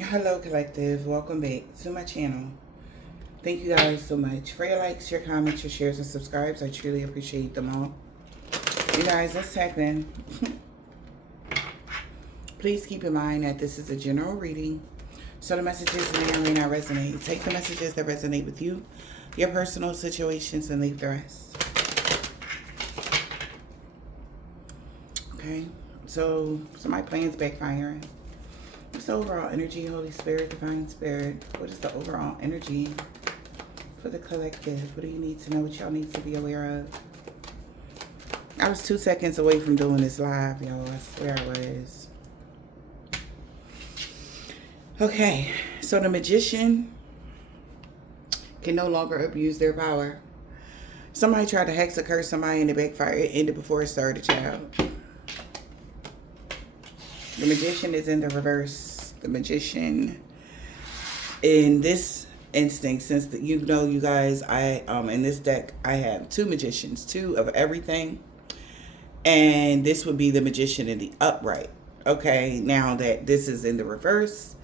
Hello, collective. Welcome back to my channel. Thank you guys so much for your likes, your comments, your shares, and subscribes. I truly appreciate them all. You guys, let's tap in. Please keep in mind that this is a general reading, so the messages may or may not resonate. Take the messages that resonate with you, your personal situations, and leave the rest. Okay? So, my plan's backfiring. What's the overall energy, Holy Spirit, Divine Spirit? What is the overall energy for the collective? What do you need to know? What y'all need to be aware of? I was 2 seconds away from doing this live, y'all. I swear I was. Okay, so the magician can no longer abuse their power. Somebody tried to hex or curse somebody in the backfire. It ended before it started, child. The magician is in the reverse. The magician, in this instinct, since you know, you guys, I in this deck I have two magicians, two of everything, and this would be the magician in the upright. Okay, now that this is in the reverse,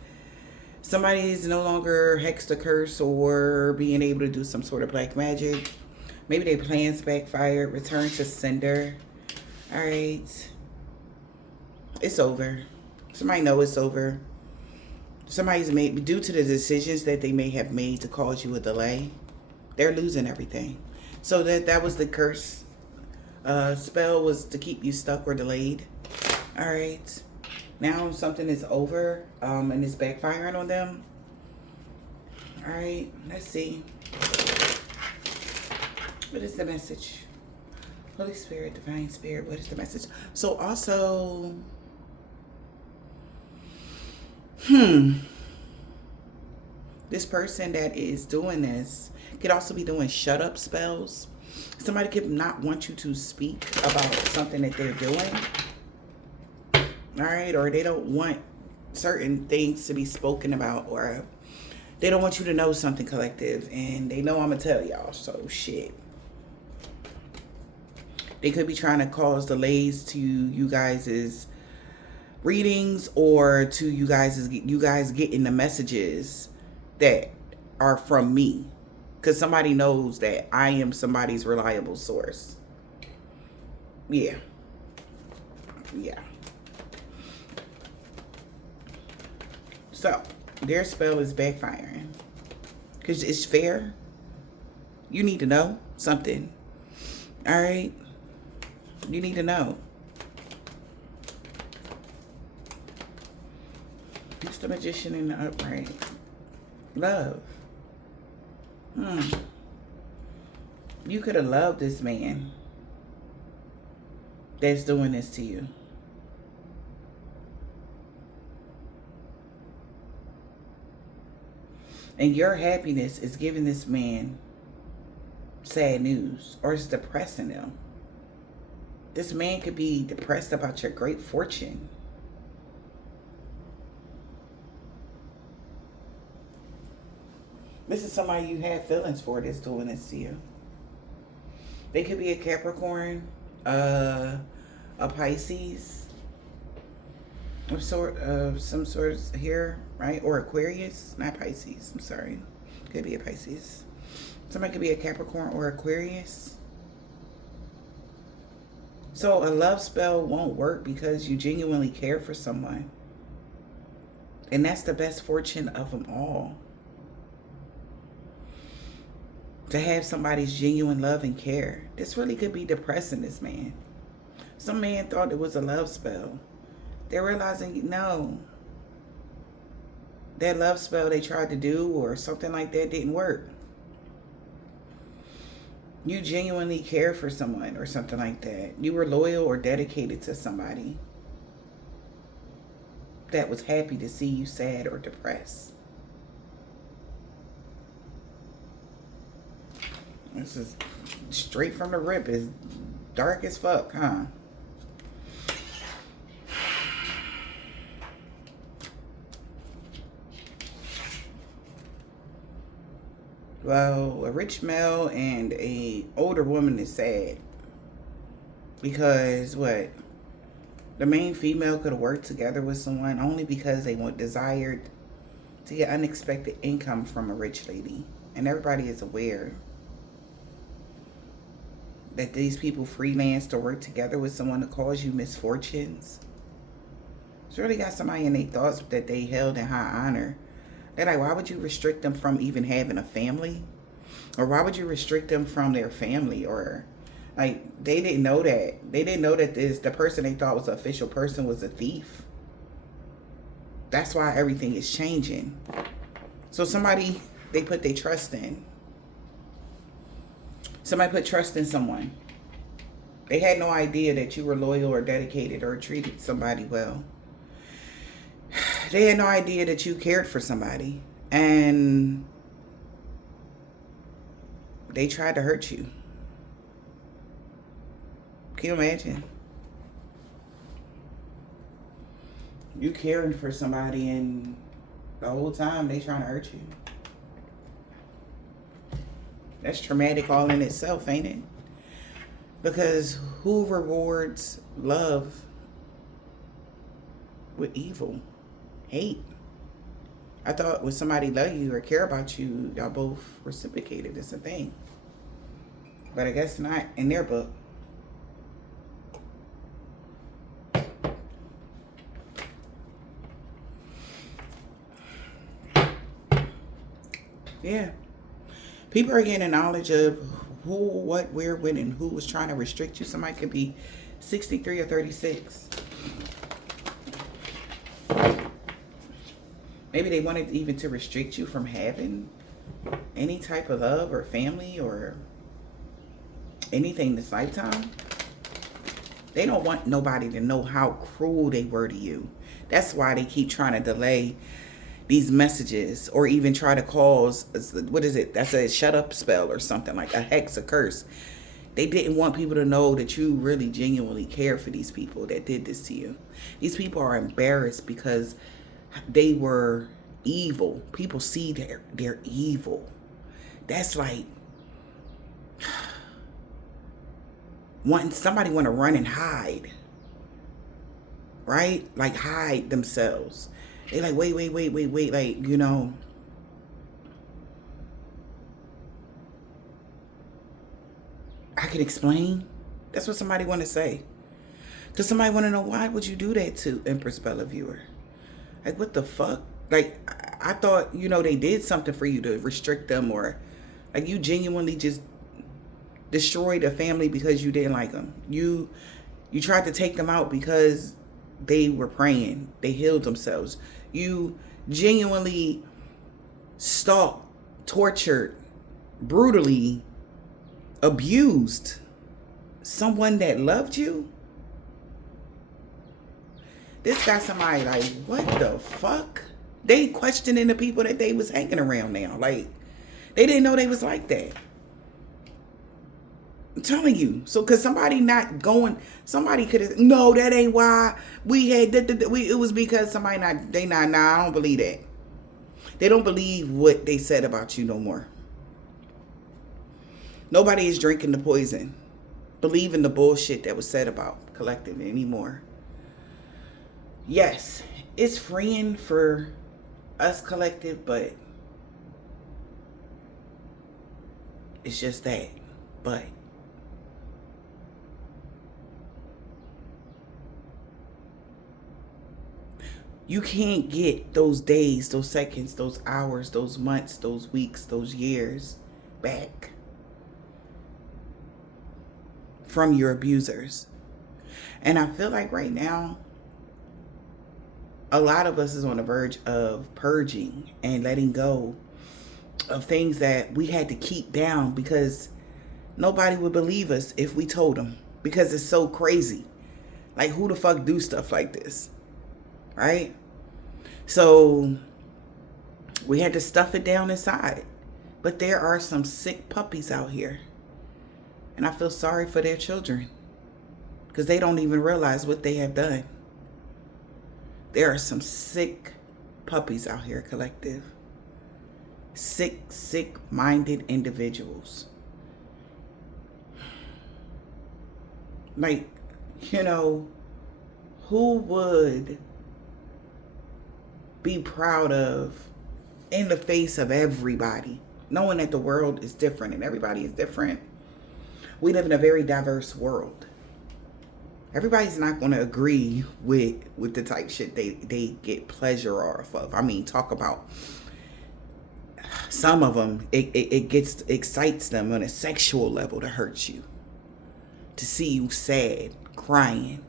somebody is no longer hexed or curse or being able to do some sort of black magic. Maybe their plans backfired. Return to sender. All right. It's over. Somebody know it's over. Somebody's made, due to the decisions that they may have made to cause you a delay, they're losing everything. So that was the curse. Spell was to keep you stuck or delayed. All right. Now something is over and it's backfiring on them. All right. Let's see. What is the message? Holy Spirit, Divine Spirit, what is the message? So also, this person that is doing this could also be doing shut up spells. Somebody could not want you to speak about something that they're doing. All right, or they don't want certain things to be spoken about, or they don't want you to know something, collective, and they know I'm gonna tell y'all, so shit. They could be trying to cause delays to you guys' readings, or to you guys getting the messages that are from me, because somebody knows that I am somebody's reliable source. Yeah. So their spell is backfiring because it's fair. You need to know something. All right, you need to know. Who's the magician in the upright? Love. You could have loved this man that's doing this to you. And your happiness is giving this man sad news, or it's depressing them. This man could be depressed about your great fortune. This is somebody you have feelings for that's doing this to you. They could be a Capricorn, a Pisces, of some sort here, right? Or Aquarius, not Pisces. I'm sorry, could be a Pisces. Somebody could be a Capricorn or Aquarius. So a love spell won't work because you genuinely care for someone, and that's the best fortune of them all. To have somebody's genuine love and care. This really could be depressing this man. Some man thought it was a love spell. They're realizing, no, that love spell they tried to do or something like that didn't work. You genuinely care for someone or something like that. You were loyal or dedicated to somebody that was happy to see you sad or depressed. This is straight from the rip. It's dark as fuck, huh? Well, a rich male and a older woman is sad. Because what? The main female could have worked together with someone only because they desired to get unexpected income from a rich lady. And everybody is aware that these people freelance to work together with someone to cause you misfortunes. It's really got somebody in their thoughts that they held in high honor. They're like, why would you restrict them from even having a family? Or why would you restrict them from their family? Or like, they didn't know that. They didn't know that the person they thought was the official person was a thief. That's why everything is changing. So somebody they put their trust in. Somebody put trust in someone. They had no idea that you were loyal or dedicated or treated somebody well. They had no idea that you cared for somebody. And they tried to hurt you. Can you imagine? You caring for somebody and the whole time they trying to hurt you. That's traumatic all in itself, ain't it? Because who rewards love with evil? Hate. I thought when somebody love you or care about you, y'all both reciprocated. It's a thing. But I guess not in their book. Yeah. People are getting knowledge of who, what, where, when, and who was trying to restrict you. Somebody could be 63 or 36. Maybe they wanted even to restrict you from having any type of love or family or anything this lifetime. They don't want nobody to know how cruel they were to you. That's why they keep trying to delay these messages or even try to cause, what is it? That's a shut up spell or something, like a hex, a curse. They didn't want people to know that you really genuinely care for these people that did this to you. These people are embarrassed because they were evil. People see they're evil. That's like somebody want to run and hide, right? Like hide themselves. They like, wait, like, you know. I can explain. That's what somebody want to say. Because somebody want to know, why would you do that to Empress Bella Viewer? Like, what the fuck? Like, I thought, you know, they did something for you to restrict them, or like you genuinely just destroyed a family because you didn't like them. You tried to take them out because they were praying. They healed themselves. You genuinely stalked, tortured, brutally abused someone that loved you. This got somebody like, what the fuck? They questioning the people that they was hanging around now. Like, they didn't know they was like that. I'm telling you. So, cause somebody not going, somebody could have, no, that ain't why we had, it was because somebody I don't believe that. They don't believe what they said about you no more. Nobody is drinking the poison, believing the bullshit that was said about Collective anymore. Yes, it's freeing for us, Collective, but it's just that. But you can't get those days, those seconds, those hours, those months, those weeks, those years back from your abusers. And I feel like right now, a lot of us is on the verge of purging and letting go of things that we had to keep down because nobody would believe us if we told them, because it's so crazy. Like, who the fuck do stuff like this? Right? So we had to stuff it down inside. But there are some sick puppies out here. And I feel sorry for their children because they don't even realize what they have done. There are some sick puppies out here, Collective. Sick-minded individuals. Like, you know, who would be proud of in the face of everybody, knowing that the world is different and everybody is different. We live in a very diverse world. Everybody's not going to agree with the type shit they get pleasure off of. I mean, talk about some of them. It excites them on a sexual level to hurt you, to see you sad, crying.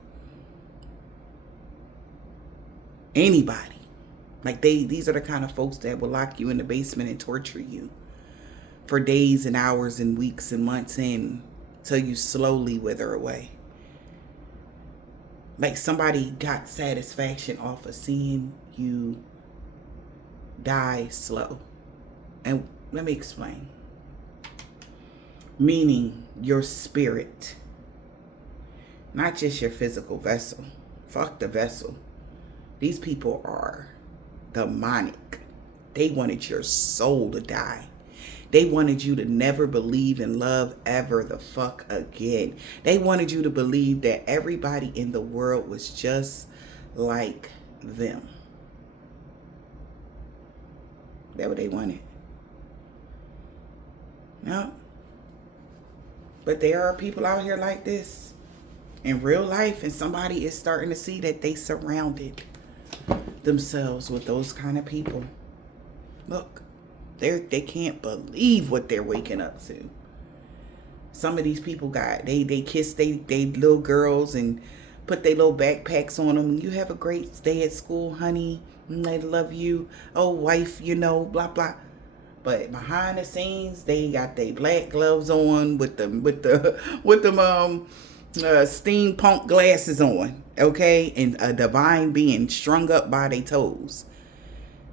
Anybody. Like these are the kind of folks that will lock you in the basement and torture you for days and hours and weeks and months in till you slowly wither away. Like somebody got satisfaction off of seeing you die slow. And let me explain. Meaning your spirit, not just your physical vessel. Fuck the vessel. These people are demonic. They wanted your soul to die. They wanted you to never believe in love ever the fuck again. They wanted you to believe that everybody in the world was just like them. That's what they wanted. No. But there are people out here like this in real life, and somebody is starting to see that they surrounded themselves with those kind of people. Look. They can't believe what they're waking up to. Some of these people they kiss they little girls and put their little backpacks on them. You have a great day at school, honey. I love you. Oh, wife, blah, blah. But behind the scenes, they got their black gloves on with them steampunk glasses on, okay? And a divine being strung up by their toes,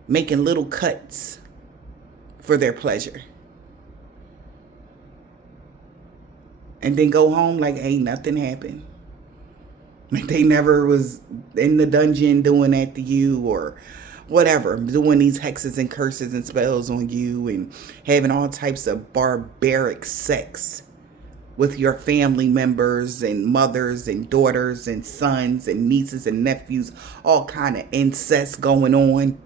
making little cuts for their pleasure. And then go home like ain't nothing happened. Like they never was in the dungeon doing that to you or whatever, doing these hexes and curses and spells on you and having all types of barbaric sex with your family members and mothers and daughters and sons and nieces and nephews, all kind of incest going on.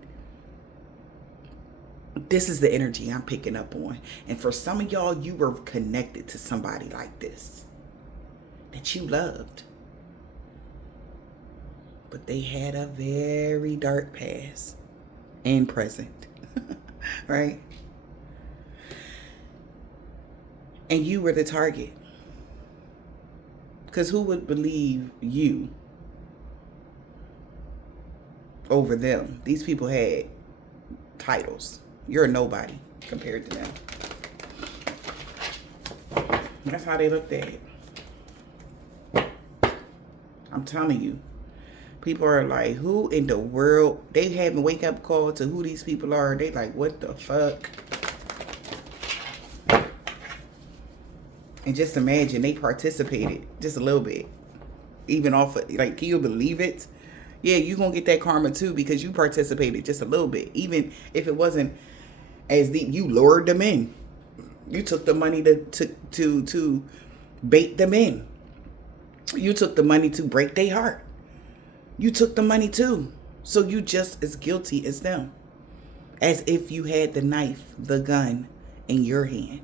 This is the energy I'm picking up on. And for some of y'all, you were connected to somebody like this that you loved. But they had a very dark past and present. Right? And you were the target. Because who would believe you over them? These people had titles. You're a nobody compared to them. That's how they looked at it. I'm telling you. People are like, who in the world? They haven't wake up call to who these people are. They like, what the fuck? And just imagine they participated just a little bit. Even off of, like, can you believe it? Yeah, you're going to get that karma too because you participated just a little bit. Even if it wasn't as deep, you lured them in. You took the money to bait them in. You took the money to break their heart. You took the money too. So you just as guilty as them. As if you had the knife, the gun in your hand.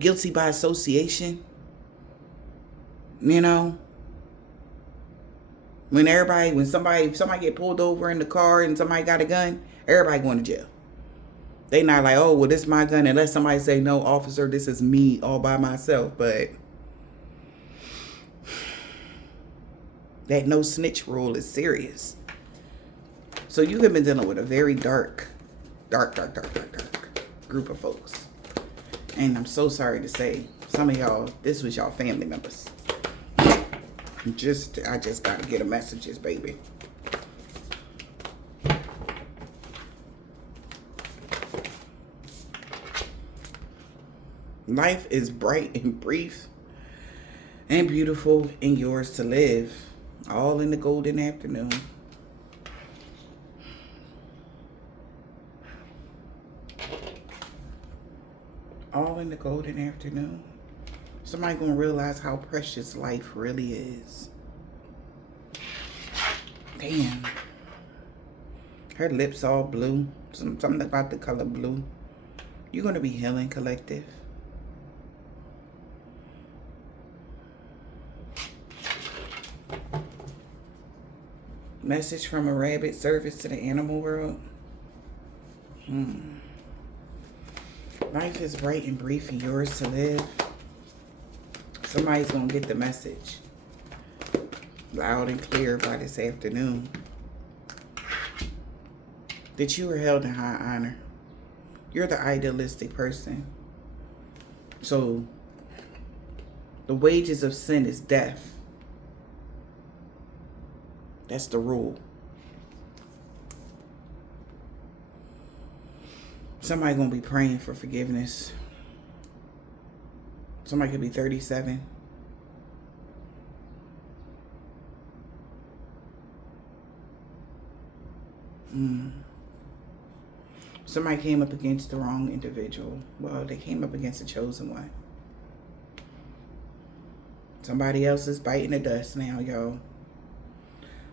Guilty by association. You know. When somebody get pulled over in the car and somebody got a gun, everybody going to jail. They not like, oh, well, this is my gun. Unless somebody say, no, officer, this is me all by myself. But that no snitch rule is serious. So you have been dealing with a very dark group of folks. And I'm so sorry to say, some of y'all, this was y'all family members. I just gotta get the messages, baby. Life is bright and brief and beautiful and yours to live. All in the golden afternoon. All in the golden afternoon. Somebody gonna realize how precious life really is. Damn. Her lips all blue. Something about the color blue. You're going to be healing, collective. Message from a rabbit, service to the animal world. Life is bright and brief and yours to live. Somebody's going to get the message loud and clear by this afternoon. That you are held in high honor. You're the idealistic person. So, the wages of sin is death. That's the rule. Somebody gonna be praying for forgiveness. Somebody could be 37. Somebody came up against the wrong individual. Well, they came up against the chosen one. Somebody else is biting the dust now, y'all.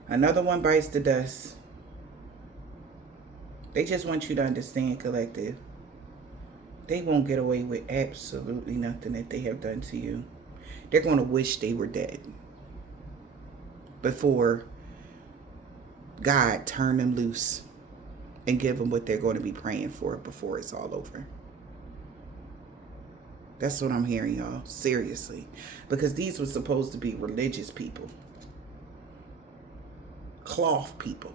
Another one bites the dust. They just want you to understand, collective. They won't get away with absolutely nothing that they have done to you. They're going to wish they were dead before God turn them loose and give them what they're going to be praying for before it's all over. That's what I'm hearing, y'all. Seriously. Because these were supposed to be religious people. Cloth people.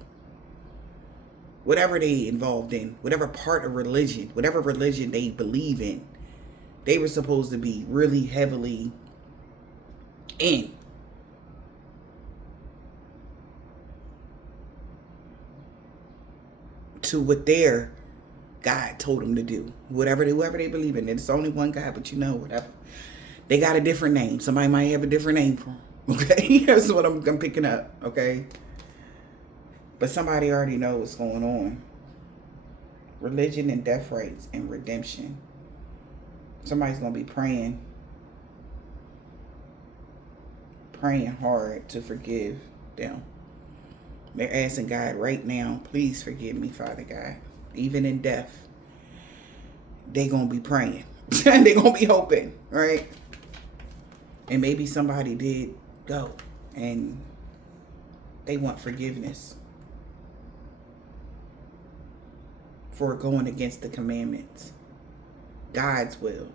Whatever they involved in. Whatever part of religion. Whatever religion they believe in. They were supposed to be really heavily in. To what their God told them to do. Whoever they believe in. It's only one God, but whatever. They got a different name. Somebody might have a different name for them. Okay? That's what I'm picking up. Okay? But somebody already knows what's going on. Religion and death rights and redemption. Somebody's going to be praying. Praying hard to forgive them. They're asking God right now, please forgive me, Father God. Even in death, they're going to be praying. They're going to be hoping, right? And maybe somebody did go and they want forgiveness for going against the commandments. God's will.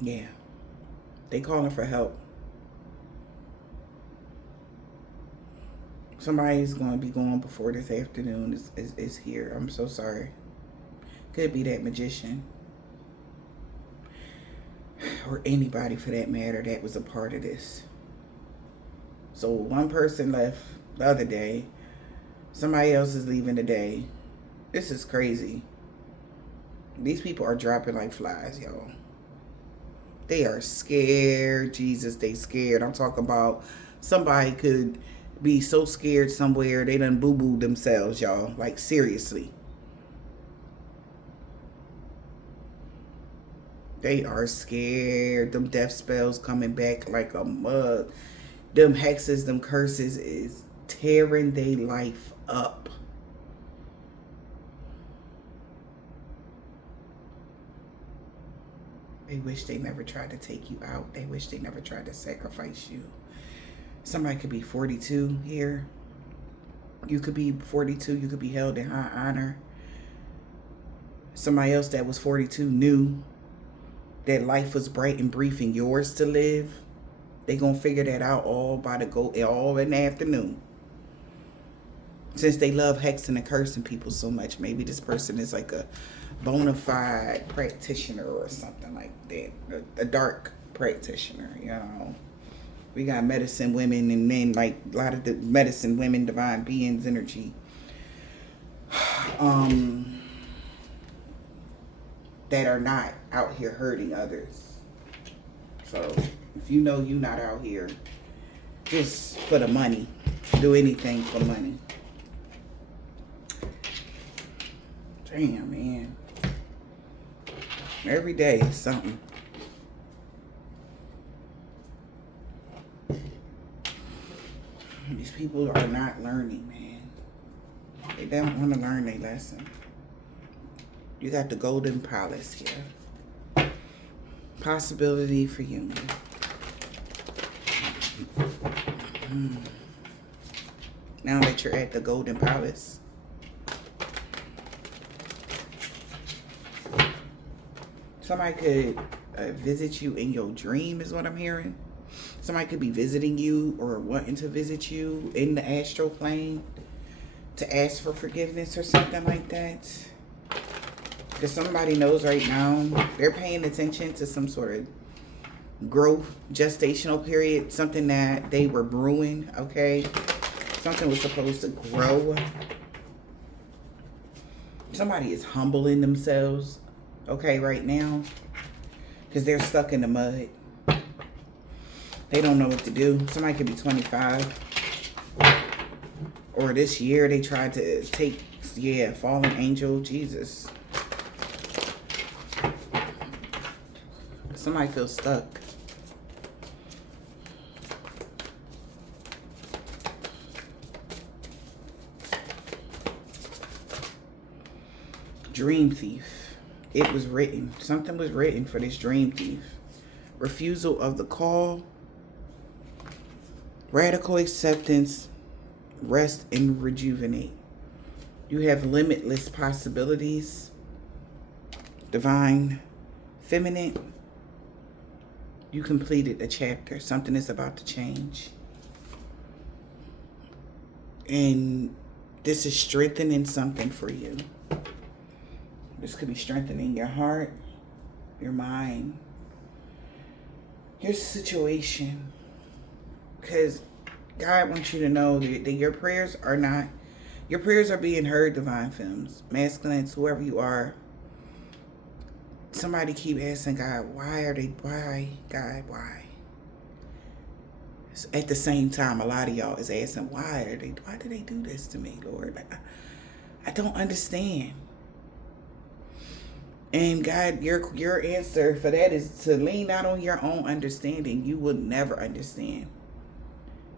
Yeah. They calling for help. Somebody's going to be going before this afternoon is here. I'm so sorry. Could be that magician. Or anybody for that matter that was a part of this. So one person left the other day. Somebody else is leaving today. This is crazy. These people are dropping like flies, y'all. They are scared. Jesus, they scared. I'm talking about somebody could be so scared somewhere they done boo-boo themselves, y'all. Like, seriously. They are scared. Them death spells coming back like a mug. Them hexes, them curses is tearing their life up. They wish they never tried to take you out. They wish they never tried to sacrifice you. Somebody could be 42 here. You could be 42. You could be held in high honor. Somebody else that was 42 knew that life was bright and brief and yours to live. They gonna figure that out all in the afternoon. Since they love hexing and cursing people so much, maybe this person is like a bona fide practitioner or something like that. A dark practitioner, We got medicine women and men, like a lot of the medicine women, divine beings, energy. That are not out here hurting others. So if you know you're not out here just for the money, do anything for money. Damn, man. Every day is something. These people are not learning, man. They don't want to learn their lesson. You got the golden palace here. Possibility for union. Now that you're at the golden palace, somebody could visit you in your dream is what I'm hearing. Somebody could be visiting you or wanting to visit you in the astral plane to ask for forgiveness or something like that. Because somebody knows right now they're paying attention to some sort of growth, gestational period, something that they were brewing, okay? Something was supposed to grow. Somebody is humbling themselves, okay, right now. Because they're stuck in the mud. They don't know what to do. Somebody could be 25. Or this year they tried to take, fallen angel, Jesus. Somebody feels stuck. Dream thief. It was written. Something was written for this dream thief. Refusal of the call. Radical acceptance. Rest and rejuvenate. You have limitless possibilities. Divine feminine. You completed a chapter. Something is about to change. And this is strengthening something for you. This could be strengthening your heart, your mind, your situation. Because God wants you to know that your prayers are being heard, divine femmes, masculines, whoever you are. Somebody keep asking God, why, God, why? At the same time, a lot of y'all is asking, why do they do this to me, Lord? I don't understand. And God, your answer for that is to lean not on your own understanding. You will never understand.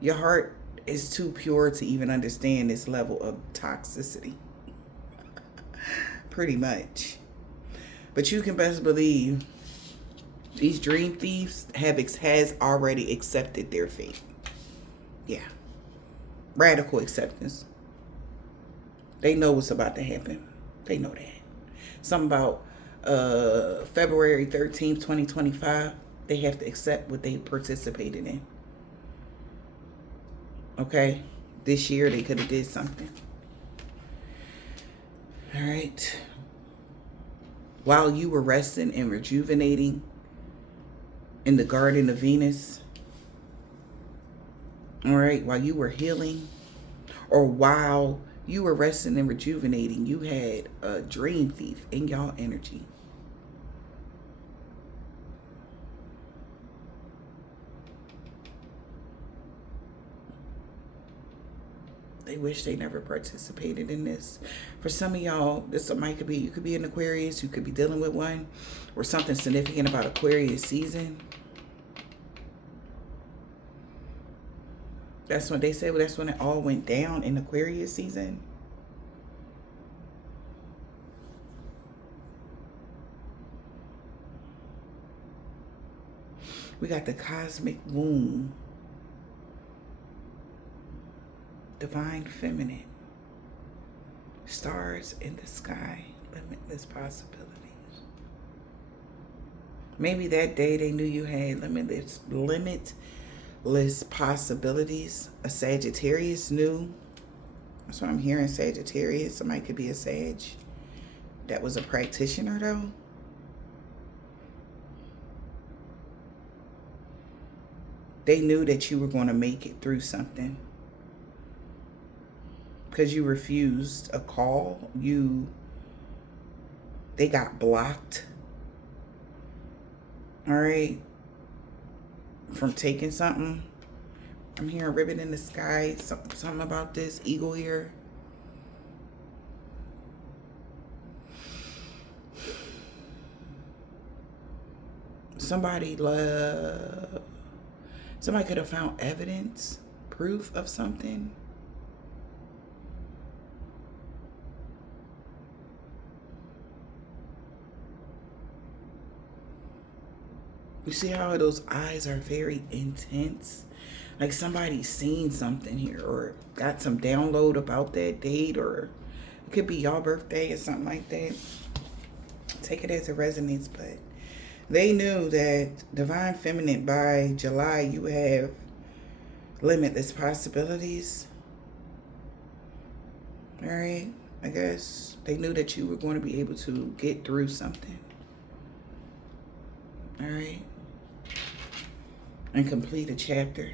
Your heart is too pure to even understand this level of toxicity. Pretty much. But you can best believe these dream thieves has already accepted their fate. Yeah. Radical acceptance. They know what's about to happen. They know that. Something about February 13th, 2025, they have to accept what they participated in. Okay? This year they could have did something. All right. While you were resting and rejuvenating in the Garden of Venus, all right, while you were healing, or while you were resting and rejuvenating, you had a dream thief in y'all energy. They wish they never participated in this. For some of y'all, this might could be, you could be an Aquarius, you could be dealing with one, or something significant about Aquarius season. That's when they say, well, that's when it all went down in Aquarius season. We got the cosmic womb. Divine feminine. Stars in the sky. Limitless possibilities. Maybe that day they knew you had limitless possibilities. A Sagittarius knew. That's what I'm hearing, Sagittarius. Somebody could be a Sag. That was a practitioner though. They knew that you were going to make it through something. Because you refused a call. They got blocked. All right. From taking something. I'm hearing ribbon in the sky. Something about this. Eagle here. Somebody could have found evidence, proof of something. You see how those eyes are very intense? Like somebody's seen something here or got some download about that date, or it could be your birthday or something like that. Take it as it resonates, but they knew that Divine Feminine, by July, you have limitless possibilities. All right. I guess they knew that you were going to be able to get through something. All right. And complete a chapter.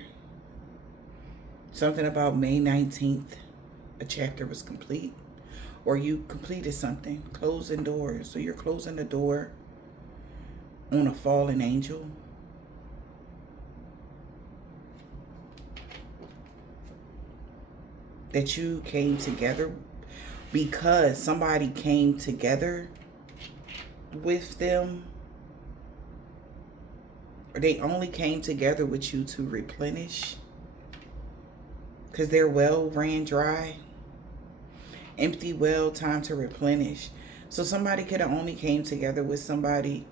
Something about May 19th, a chapter was complete. Or you completed something, closing doors. So you're closing the door on a fallen angel. That you came together because somebody came together with them. Or they only came together with you to replenish. Because their well ran dry. Empty well, time to replenish. So somebody could have only came together with somebody,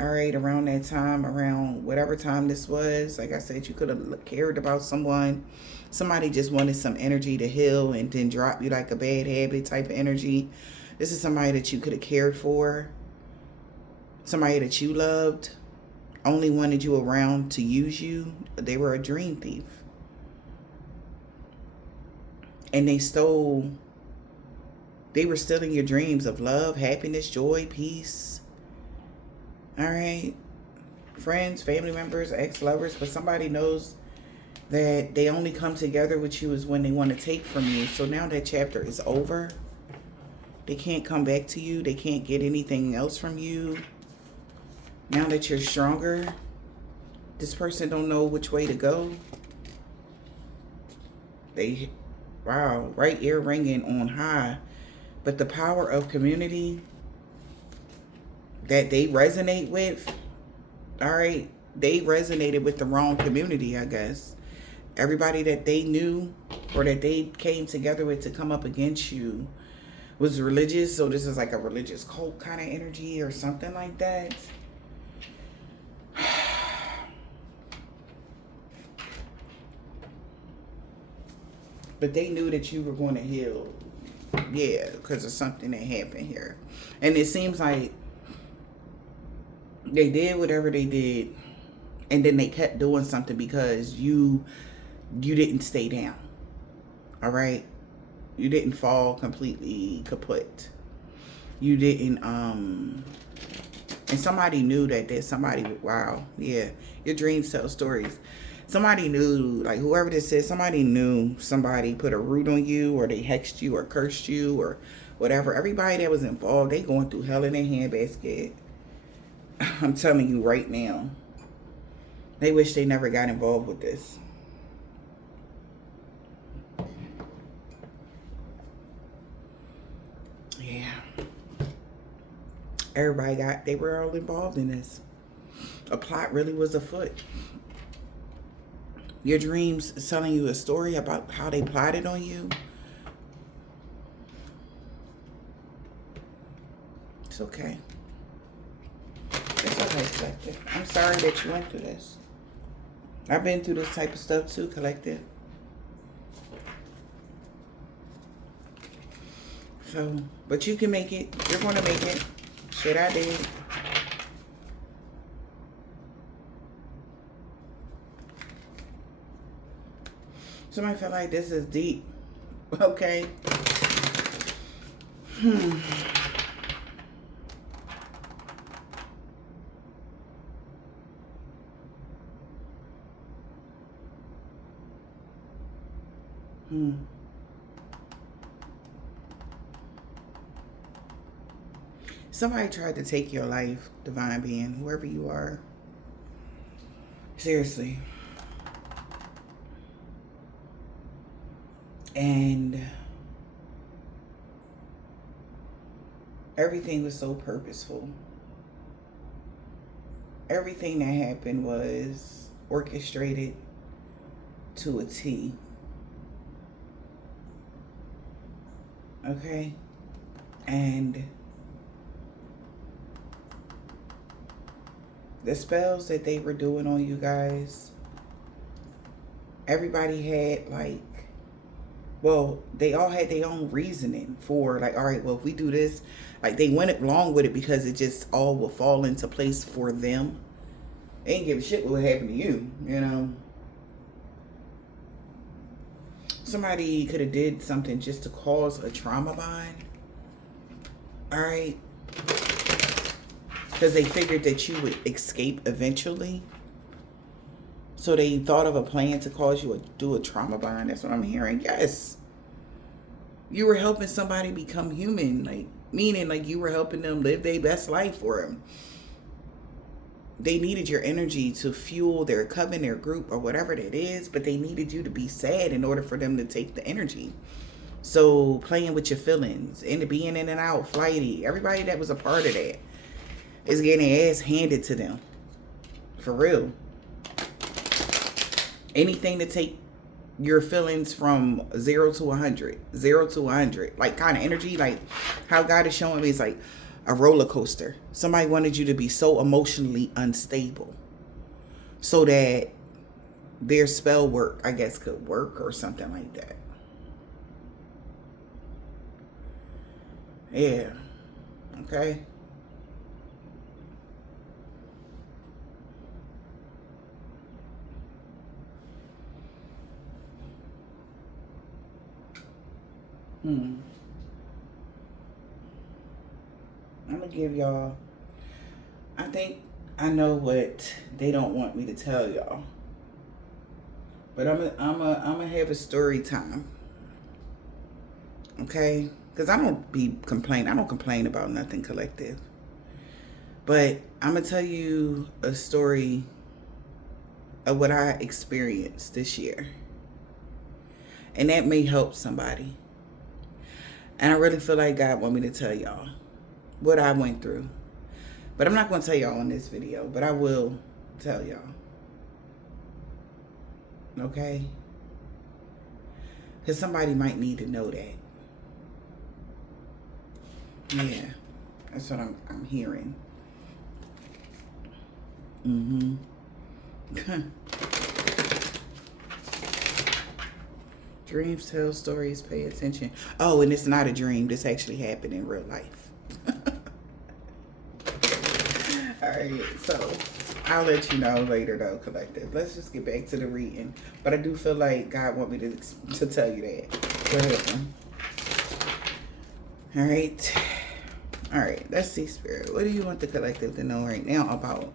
all right, around that time, around whatever time this was. Like I said, you could have cared about someone. Somebody just wanted some energy to heal and then drop you like a bad habit type of energy. This is somebody that you could have cared for. Somebody that you loved. Only wanted you around to use you. They were a dream thief. And they were stealing your dreams of love, happiness, joy, peace. All right. Friends, family members, ex-lovers. But somebody knows that they only come together with you is when they want to take from you. So now that chapter is over. They can't come back to you. They can't get anything else from you. Now that you're stronger, this person don't know which way to go. Wow, right ear ringing on high. But the power of community that they resonate with, all right, they resonated with the wrong community, I guess. Everybody that they knew or that they came together with to come up against you was religious. So this is like a religious cult kind of energy or something like that. But they knew that you were going to heal. Yeah, because of something that happened here. And it seems like they did whatever they did. And then they kept doing something because you didn't stay down. All right? You didn't fall completely kaput. You didn't, and somebody knew that there's somebody, wow, yeah. Your dreams tell stories. Somebody knew, like whoever this is, somebody knew somebody put a root on you or they hexed you or cursed you or whatever. Everybody that was involved, they going through hell in their handbasket. I'm telling you right now. They wish they never got involved with this. Yeah. They were all involved in this. A plot really was afoot. Your dreams is telling you a story about how they plotted on you. It's okay. It's okay, Collective. I'm sorry that you went through this. I've been through this type of stuff too, Collective. So, but you can make it. You're going to make it. Shit, I did. Somebody feel like this is deep. Okay. Hmm. Somebody tried to take your life, divine being, whoever you are. Seriously. And everything was so purposeful. Everything that happened was orchestrated to a T. Okay? And the spells that they were doing on you guys, everybody had like, well, they all had their own reasoning for like, all right, well, if we do this, like they went along with it because it just all will fall into place for them. They ain't give a shit what would happen to you, you know. Somebody could have did something just to cause a trauma bond. All right. Because they figured that you would escape eventually. So they thought of a plan to cause you to do a trauma bond. That's what I'm hearing. Yes. You were helping somebody become human. Like, meaning like you were helping them live their best life for them. They needed your energy to fuel their coven, their group, or whatever it is. But they needed you to be sad in order for them to take the energy. So playing with your feelings and being in and out, flighty. Everybody that was a part of that is getting their ass handed to them. For real. Anything to take your feelings from 0 to 100. 0 to 100. Like kind of energy. Like how God is showing me is like a roller coaster. Somebody wanted you to be so emotionally unstable. So that their spell work, I guess, could work or something like that. Yeah. Okay. I'm gonna give y'all, I think I know what they don't want me to tell y'all. But I'm gonna have a story time. Okay? Because I don't complain about nothing, collective. But I'm gonna tell you a story of what I experienced this year. And that may help somebody. And I really feel like God want me to tell y'all what I went through. But I'm not going to tell y'all in this video, but I will tell y'all. Okay? Because somebody might need to know that. Yeah. That's what I'm hearing. Dreams tell stories, pay attention. Oh, and it's not a dream. This actually happened in real life. Alright, so I'll let you know later though, collective. Let's just get back to the reading. But I do feel like God want me to tell you that. Go ahead. Alright. Alright, let's see, Spirit. What do you want the collective to know right now about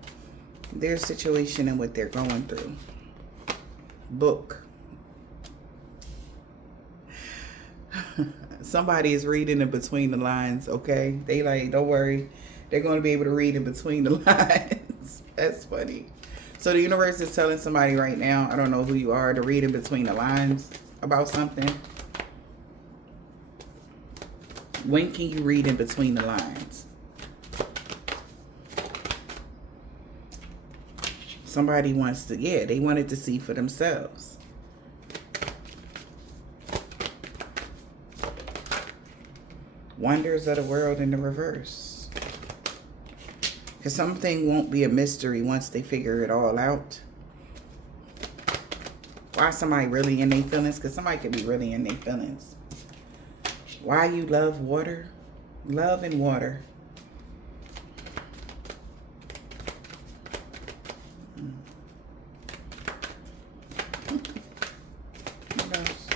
their situation and what they're going through? Book. Somebody is reading in between the lines, okay? They like, don't worry. They're going to be able to read in between the lines. That's funny. So the universe is telling somebody right now, I don't know who you are, to read in between the lines about something. When can you read in between the lines? Somebody wants to, yeah, they wanted to see for themselves. Wonders of the world in the reverse. Because something won't be a mystery once they figure it all out. Why somebody really in their feelings? Because somebody could be really in their feelings. Why you love water? Love and water. What else?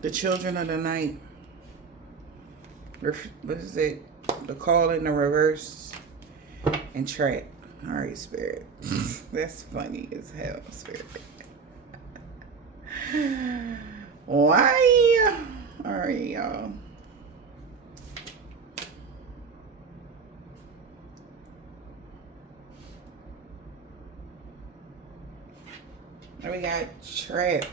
The children of the night. What is it? The call in the reverse. And trap. All right, Spirit. That's funny as hell, Spirit. Why? All right, y'all. And we got trap.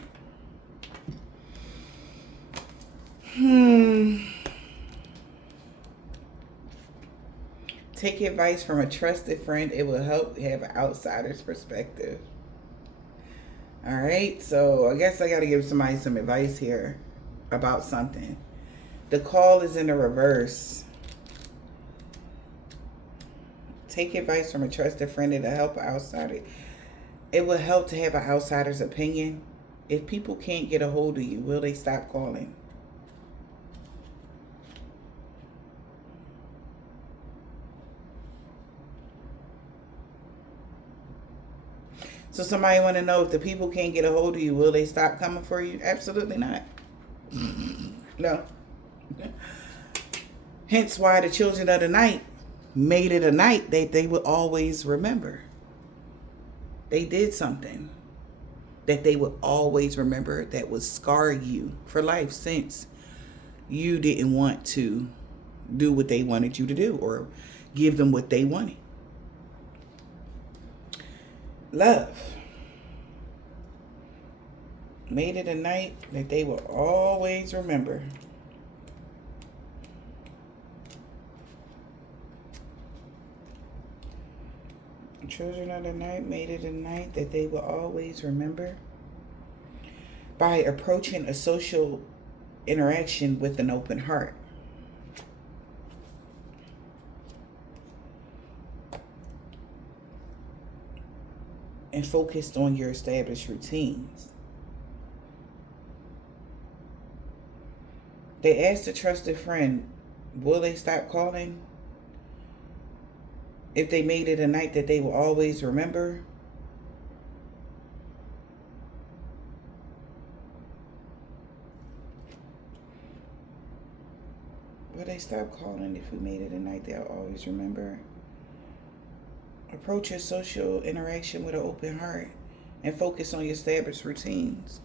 Take advice from a trusted friend. It will help have an outsider's perspective. All right, so I guess I got to give somebody some advice here about something. The call is in the reverse. Take advice from a trusted friend to help an outsider. It will help to have an outsider's opinion. If people can't get a hold of you, will they stop calling? So somebody want to know, if the people can't get a hold of you, will they stop coming for you? Absolutely not. No. Hence why the children of the night made it a night that they would always remember. They did something that they would always remember that would scar you for life, since you didn't want to do what they wanted you to do or give them what they wanted. Love made it a night that they will always remember. Children of the night made it a night that they will always remember by approaching a social interaction with an open heart. And focused on your established routines. They asked a trusted friend, will they stop calling if they made it a night that they will always remember? Will they stop calling if we made it a night they'll always remember? Approach your social interaction with an open heart and focus on your established routines.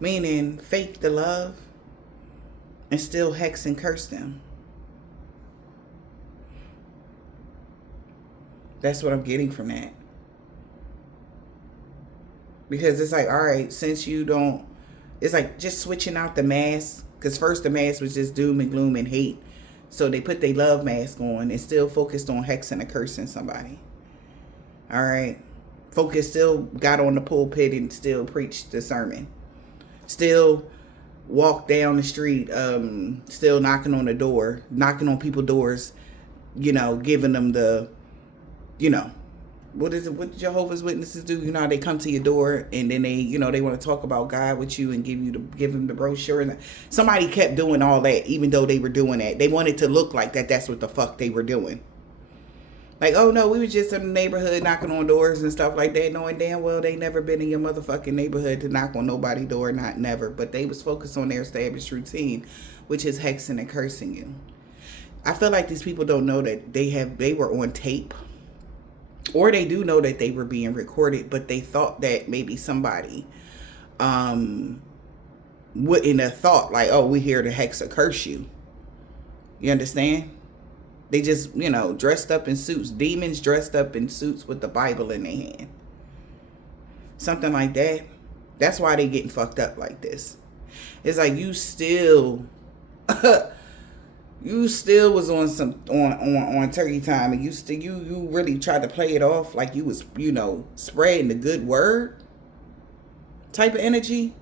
Meaning, fake the love and still hex and curse them. That's what I'm getting from that. Because it's like, all right, since you don't, it's like just switching out the mask. Because first the mask was just doom and gloom and hate. So they put their love mask on and still focused on hexing and cursing somebody. All right. Focus still got on the pulpit and still preached the sermon. Still walked down the street, still knocking on the door, knocking on people's doors, giving them the, what is it? What Jehovah's Witnesses do? How they come to your door and then they, they want to talk about God with you and give them the brochure. And somebody kept doing all that, even though they were doing that. They wanted to look like that. That's what the fuck they were doing. Like, oh no, we was just in the neighborhood knocking on doors and stuff like that, knowing damn well they never been in your motherfucking neighborhood to knock on nobody's door, not never. But they was focused on their established routine, which is hexing and cursing you. I feel like these people don't know that they were on tape. Or they do know that they were being recorded, but they thought that maybe somebody wouldn't have thought like, oh, we're here to hex or curse you. You understand? They just, dressed up in suits. Demons dressed up in suits with the Bible in their hand. Something like that. That's why they getting fucked up like this. It's like you still was on some on turkey time, and you really tried to play it off like you was, spreading the good word type of energy.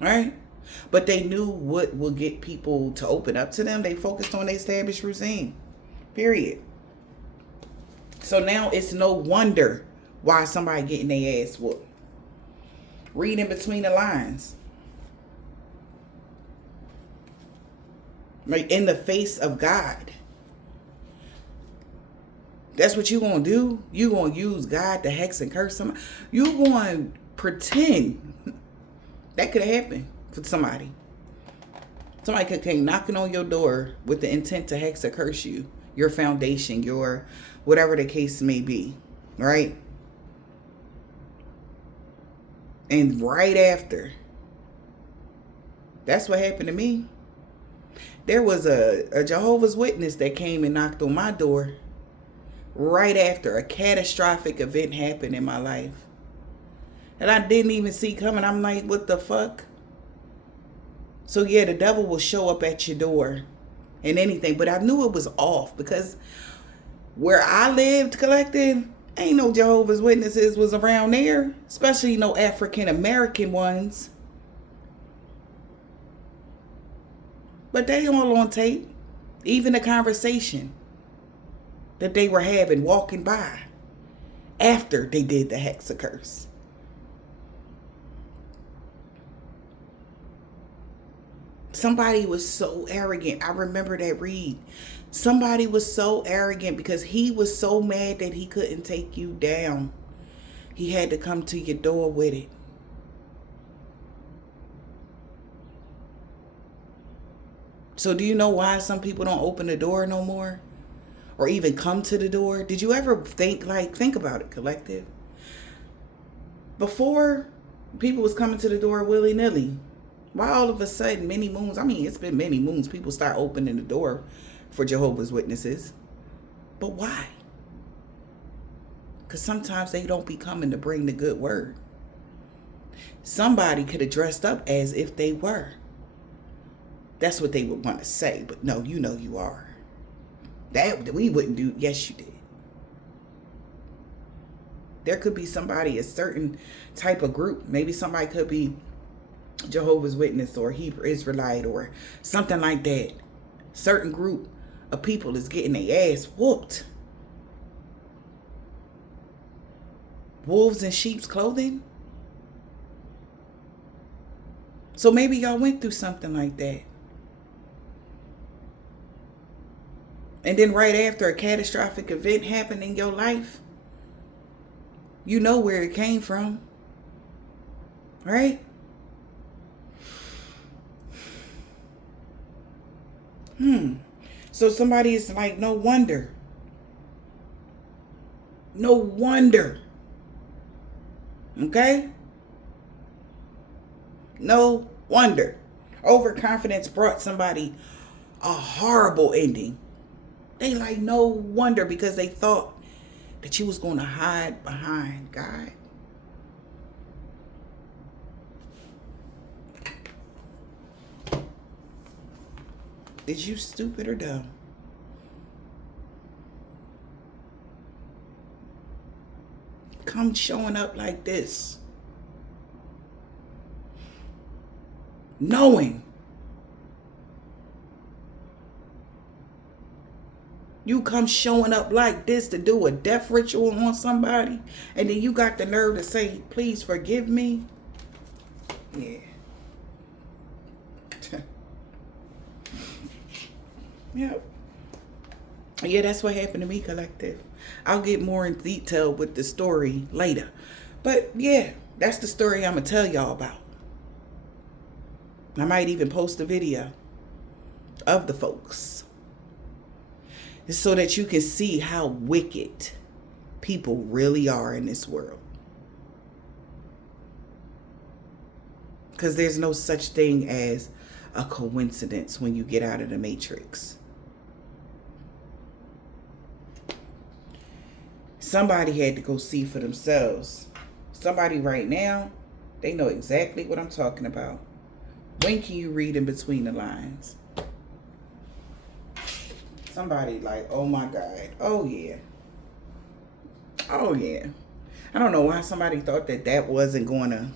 Right? But they knew what would get people to open up to them. They focused on their established routine. Period. So now it's no wonder why somebody getting their ass whooped. Read in between the lines. Like, in the face of God. That's what you gonna do? You gonna use God to hex and curse somebody? You gonna pretend that could happen for somebody. Somebody could come knocking on your door with the intent to hex or curse you, your foundation, your whatever the case may be, right? And right after, that's what happened to me. There was a Jehovah's Witness that came and knocked on my door right after a catastrophic event happened in my life. And I didn't even see coming. I'm like, what the fuck? So yeah, the devil will show up at your door and anything. But I knew it was off because where I lived, Collective, Ain't no Jehovah's Witnesses was around there, especially no African American ones. But they all on tape. Even the conversation that they were having walking by after they did the hexa curse. Somebody was so arrogant. I remember that read. Somebody was so arrogant because he was so mad that he couldn't take you down. He had to come to your door with it. So do you know why some people don't open the door no more? Or even come to the door? Did you ever think about it, collective? Before, people was coming to the door willy-nilly. Why all of a sudden, many moons, I mean, it's been many moons, people start opening the door for Jehovah's Witnesses. But why? Because sometimes they don't be coming to bring the good word. Somebody could have dressed up as if they were. That's what they would want to say, but no, you know you are. That we wouldn't do. Yes, you did. There could be somebody, a certain type of group. Maybe somebody could be Jehovah's Witness or Hebrew Israelite or something like that. Certain group of people is getting their ass whooped. Wolves in sheep's clothing. So maybe y'all went through something like that. And then right after a catastrophic event happened in your life, you know where it came from. Right? So somebody is like, no wonder. No wonder. Okay? No wonder. Overconfidence brought somebody a horrible ending. They like, no wonder, because they thought that you was going to hide behind God. Is you stupid or dumb? Come showing up like this, knowing you come showing up like this to do a death ritual on somebody, and then you got the nerve to say, please forgive me. Yeah. Yep. Yeah, that's what happened to me, collective. I'll get more in detail with the story later. But yeah, that's the story I'm going to tell y'all about. I might even post a video of the folks, so that you can see how wicked people really are in this world. Because there's no such thing as a coincidence when you get out of the matrix. Somebody had to go see for themselves. Somebody right now, they know exactly what I'm talking about. When can you read in between the lines? Somebody like, oh my God. Oh yeah. Oh yeah. I don't know why somebody thought that that wasn't going to.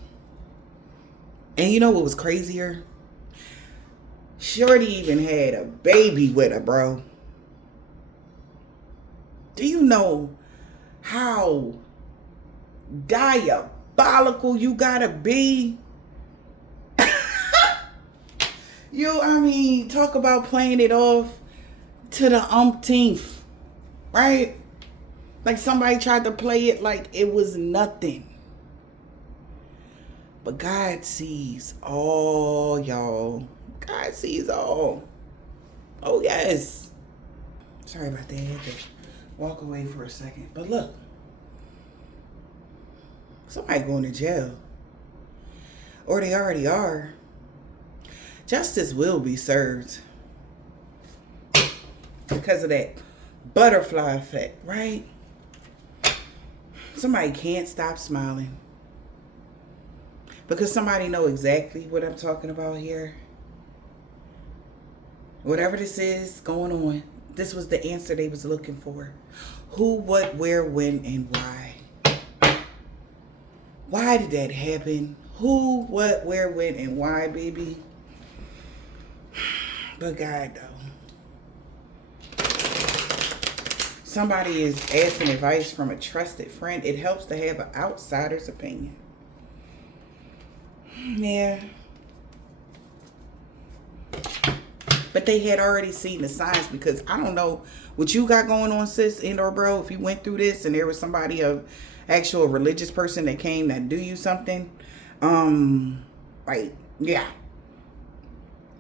And you know what was crazier? Shorty even had a baby with her, bro. Do you know how diabolical you gotta be? Talk about playing it off to the umpteenth, right? Like somebody tried to play it like it was nothing. But God sees all, y'all. God sees all. Oh, yes. Sorry about that. I had to walk away for a second. But look. Somebody going to jail. Or they already are. Justice will be served. Because of that butterfly effect, right? Somebody can't stop smiling. Because somebody know exactly what I'm talking about here. Whatever this is going on, This was the answer they was looking for. Who, what, where, when, and why. Why did that happen? Who, what, where, when, and why, baby? But God, though. Somebody is asking advice from a trusted friend. It helps to have an outsider's opinion. Yeah. But they had already seen the signs, because I don't know what you got going on, sis and or bro. If you went through this and there was somebody of actual religious person that came to do you something, like, yeah,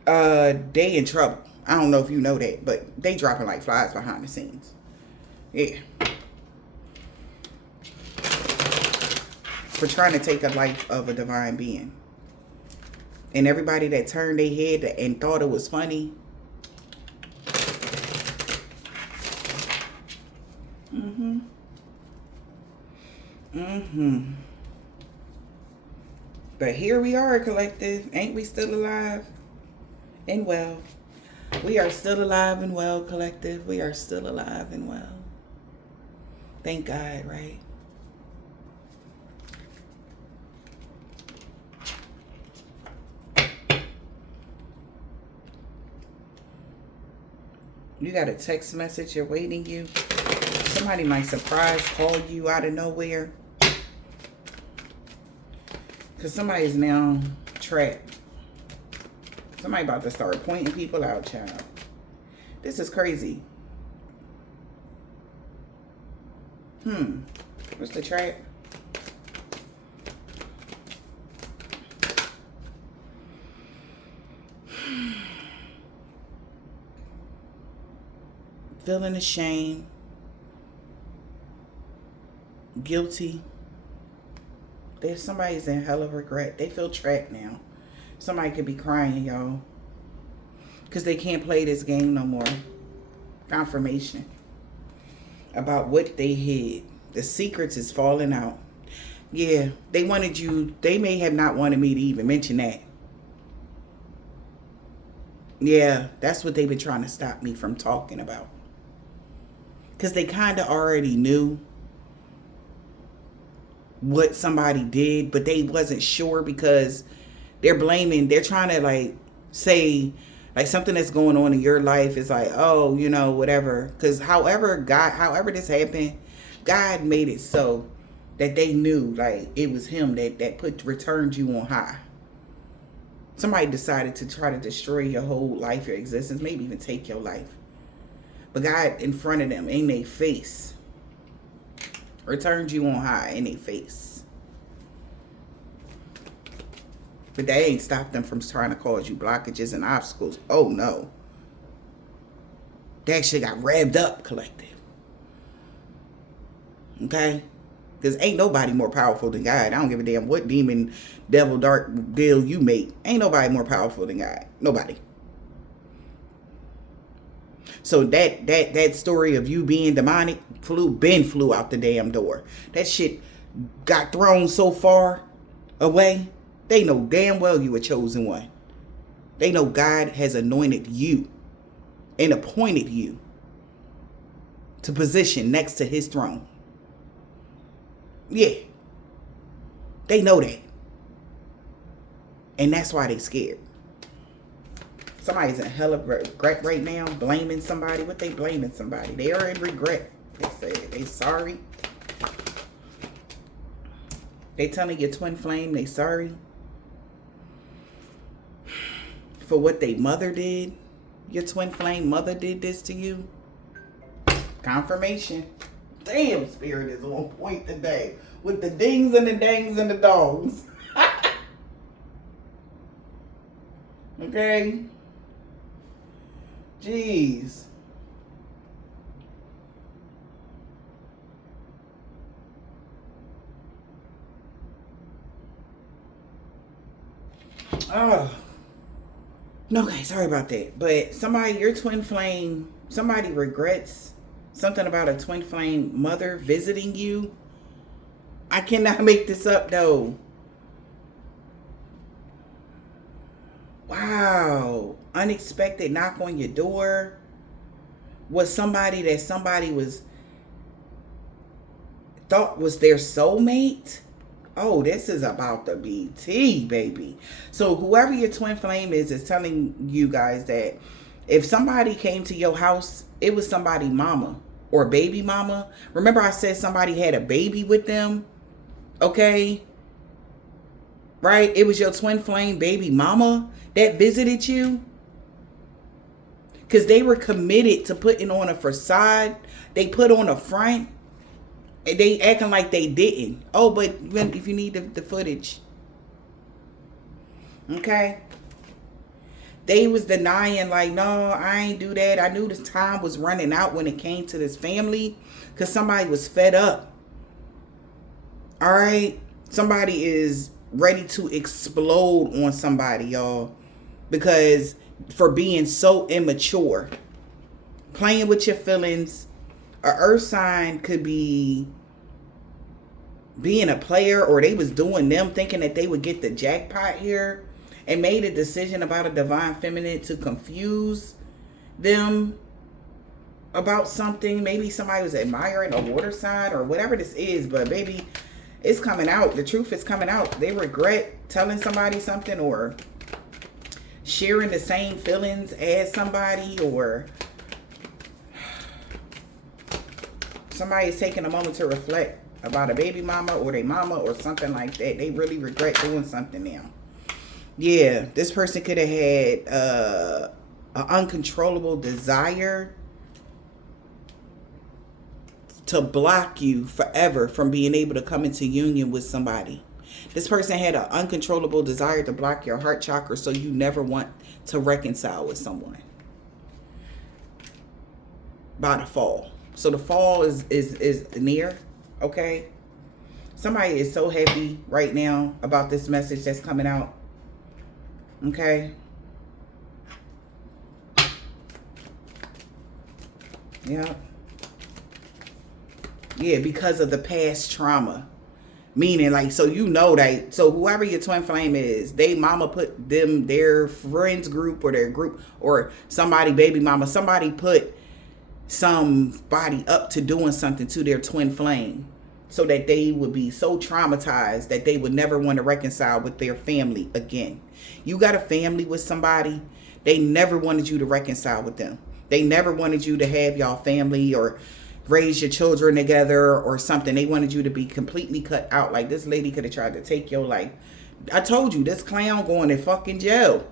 they in trouble. I don't know if you know that, but they dropping like flies behind the scenes. Yeah. For trying to take a life of a divine being. And everybody that turned their head and thought it was funny. But here we are, collective. Ain't we still alive and well? We are still alive and well, collective. We are still alive and well. Thank God, right? You got a text message awaiting you. Somebody might surprise call you out of nowhere. Because somebody's now trapped. Somebody about to start pointing people out, child. This is crazy. What's the trap? Feeling ashamed. Guilty. There's somebody's in hell of regret. They feel trapped now. Somebody could be crying, y'all. Because they can't play this game no more. Confirmation. About what they hid. The secrets is falling out. Yeah, they wanted you. They may have not wanted me to even mention that. Yeah, that's what they've been trying to stop me from talking about. Because they kind of already knew what somebody did, but they wasn't sure, because they're blaming, they're trying to like say like something that's going on in your life is like, oh, you know, whatever. Because however this happened, God made it so that they knew like it was him that returned you on high. Somebody decided to try to destroy your whole life, your existence, maybe even take your life. But God in front of them, in their face, returned you on high in their face. But that ain't stopped them from trying to cause you blockages and obstacles. Oh no. They actually got revved up, collective. Okay? Because ain't nobody more powerful than God. I don't give a damn what demon, devil, dark deal you make. Ain't nobody more powerful than God. Nobody. So that story of you being demonic flew out the damn door. That shit got thrown so far away. They know damn well you a chosen one. They know God has anointed you and appointed you to position next to his throne. Yeah. They know that. And that's why they scared. Somebody's in hell of regret right now, blaming somebody. What they blaming somebody? They are in regret. They say they sorry. They telling your twin flame they sorry for what they mother did. Your twin flame mother did this to you. Confirmation. Damn, spirit is on point today with the dings and the dangs and the dongs. Okay. Jeez. Oh. Okay, sorry about that. But somebody, your twin flame, somebody regrets something about a twin flame mother visiting you. I cannot make this up though. Wow. Unexpected knock on your door. was somebody that somebody was thought was their soulmate. Oh, this is about the BT, baby. So whoever your twin flame is telling you guys that if somebody came to your house, it was somebody mama or baby mama. Remember I said somebody had a baby with them? Okay? Right? It was your twin flame baby mama that visited you. Because they were committed to putting on a facade. They put on a front. And they acting like they didn't. Oh, but if you need the footage. Okay? They was denying like, no, I ain't do that. I knew this time was running out when it came to this family. Because somebody was fed up. All right? Somebody is ready to explode on somebody, y'all. Because for being so immature. Playing with your feelings. A earth sign could be being a player, or they was doing them thinking that they would get the jackpot here and made a decision about a divine feminine to confuse them about something. Maybe somebody was admiring a water sign or whatever this is, but baby, it's coming out. The truth is coming out. They regret telling somebody something or sharing the same feelings as somebody, or somebody is taking a moment to reflect about a baby mama or their mama or something like that. They really regret doing something now. Yeah, this person could have had an uncontrollable desire to block you forever from being able to come into union with somebody. This person had an uncontrollable desire to block your heart chakra so you never want to reconcile with someone by the fall. So the fall is near, okay? Somebody is so happy right now about this message that's coming out, okay? Yeah. Yeah, because of the past trauma. Meaning, like, so you know that, so whoever your twin flame is, they mama put them, their friends group or their group, or somebody, baby mama, somebody put somebody up to doing something to their twin flame so that they would be so traumatized that they would never want to reconcile with their family again. You got a family with somebody, they never wanted you to reconcile with them. They never wanted you to have y'all family or raise your children together or something. They wanted you to be completely cut out. Like, this lady could have tried to take your life. I told you, this clown going to fucking jail.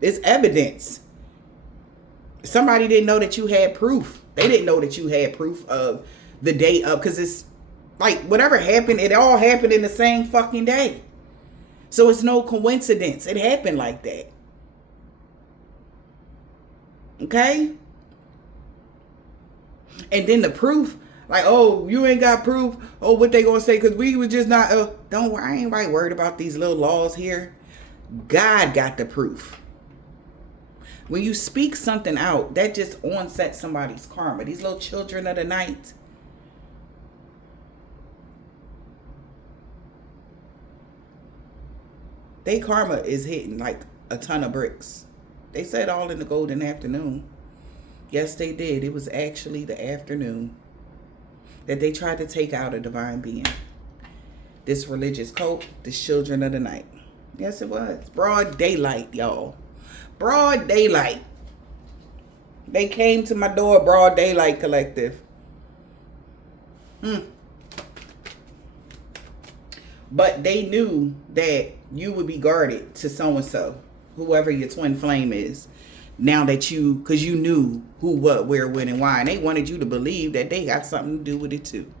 It's evidence. Somebody didn't know that you had proof. They didn't know that you had proof of the day of, because it's like whatever happened, it all happened in the same fucking day. So it's no coincidence. It happened like that. Okay? And then the proof, like, oh, you ain't got proof. Oh, what they gonna say? Because we was just not, don't worry, I ain't right worried about these little laws here. God got the proof. When you speak something out, that just onsets somebody's karma. These little children of the night. They karma is hitting like a ton of bricks. They said all in the golden afternoon. Yes, they did. It was actually the afternoon that they tried to take out a divine being. This religious cult, the children of the night. Yes, it was. Broad daylight, y'all. Broad daylight. They came to my door, broad daylight collective. But they knew that you would be guarded to so-and-so, whoever your twin flame is. Now that you, because you knew who, what, where, when, and why. And they wanted you to believe that they got something to do with it too.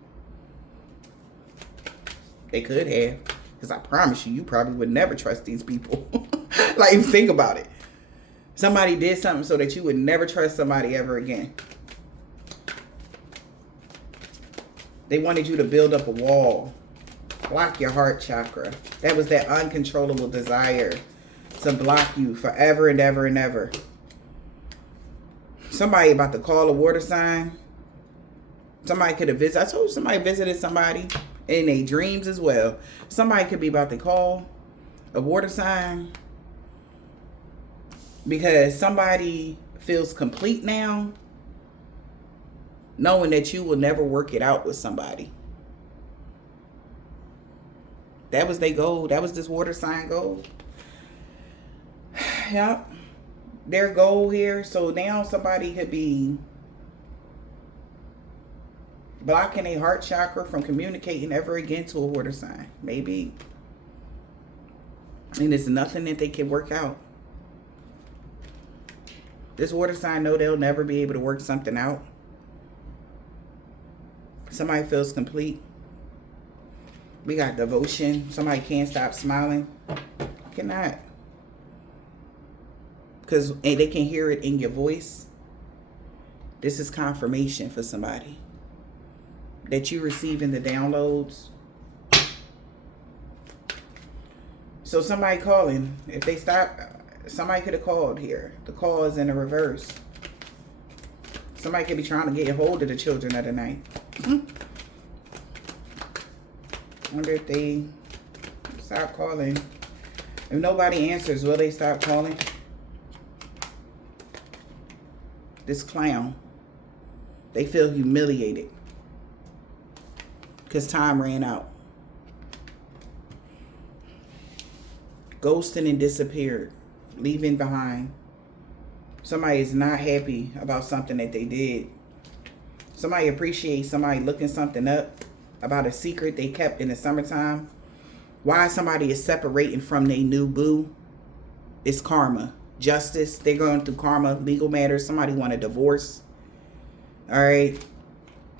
They could have. Because I promise you, you probably would never trust these people. Like, think about it. Somebody did something so that you would never trust somebody ever again. They wanted you to build up a wall. Block your heart chakra. That was that uncontrollable desire to block you forever and ever and ever. Somebody about to call a water sign. Somebody could have visited. I told you somebody visited somebody in their dreams as well. Somebody could be about to call a water sign because somebody feels complete now knowing that you will never work it out with somebody. That was their goal. That was this water sign goal. Yep. Their goal here. So now somebody could be blocking a heart chakra from communicating ever again to a water sign. Maybe. And it's nothing that they can work out. This water sign know they'll never be able to work something out. Somebody feels complete. We got devotion. Somebody can't stop smiling. Cannot. Because they can hear it in your voice. This is confirmation for somebody that you're receiving the downloads. So somebody calling, if they stop, somebody could have called here. The call is in the reverse. Somebody could be trying to get a hold of the children of the night. Wonder if they stop calling. If nobody answers, will they stop calling? This clown, they feel humiliated because time ran out. Ghosting and disappeared, leaving behind. Somebody is not happy about something that they did. Somebody appreciates somebody looking something up about a secret they kept in the summertime. Why somebody is separating from their new boo? It's karma. Justice. They're going through karma. Legal matters. Somebody want a divorce. All right.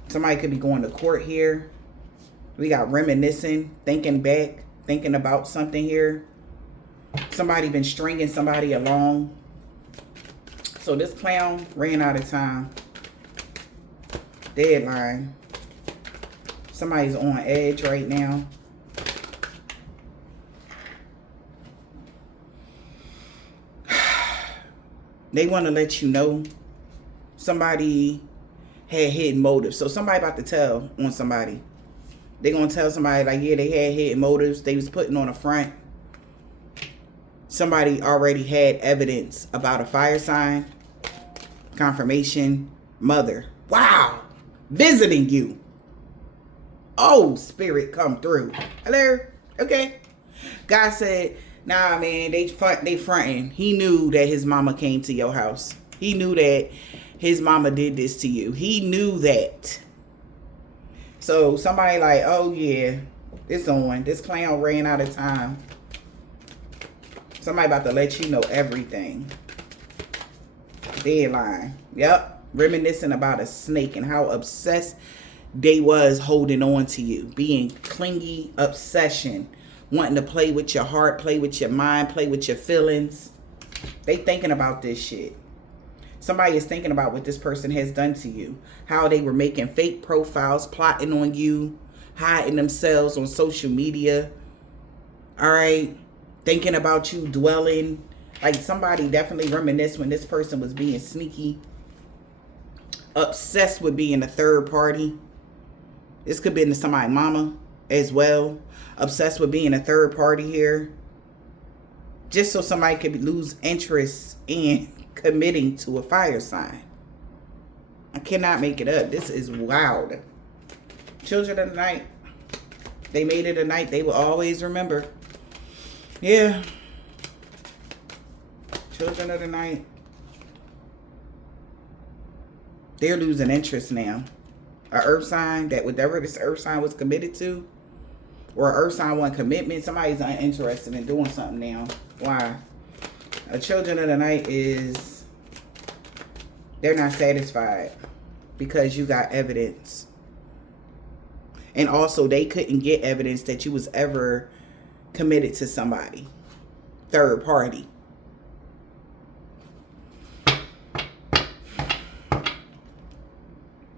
Somebody could be going to court here. We got reminiscing, thinking back, thinking about something here. Somebody been stringing somebody along. So this clown ran out of time. Deadline. Somebody's on edge right now. They want to let you know somebody had hidden motives. So somebody about to tell on somebody. They're going to tell somebody like, yeah, they had hidden motives. They was putting on a front. Somebody already had evidence about a fire sign. Confirmation. Mother. Wow. Visiting you. Oh, spirit come through. Hello? Okay. God said, nah, man, they fronting. He knew that his mama came to your house. He knew that his mama did this to you. He knew that. So somebody like, oh yeah, it's on. This clown ran out of time. Somebody about to let you know everything. Deadline. Yep. Reminiscing about a snake and how obsessed they was holding on to you. Being clingy, obsession. Wanting to play with your heart, play with your mind, play with your feelings. They thinking about this shit. Somebody is thinking about what this person has done to you. How they were making fake profiles, plotting on you, hiding themselves on social media. All right. Thinking about you, dwelling. Like somebody definitely reminisced when this person was being sneaky. Obsessed with being a third party. This could be somebody's mama as well. Obsessed with being a third party here. Just so somebody could lose interest in committing to a fire sign. I cannot make it up. This is wild. Children of the night. They made it a night they will always remember. Yeah. Children of the night. They're losing interest now. A earth sign that whatever this earth sign was committed to, or an earth sign want commitment, somebody's uninterested in doing something now. Why? A children of the night is, they're not satisfied because you got evidence. And also they couldn't get evidence that you was ever committed to somebody. Third party.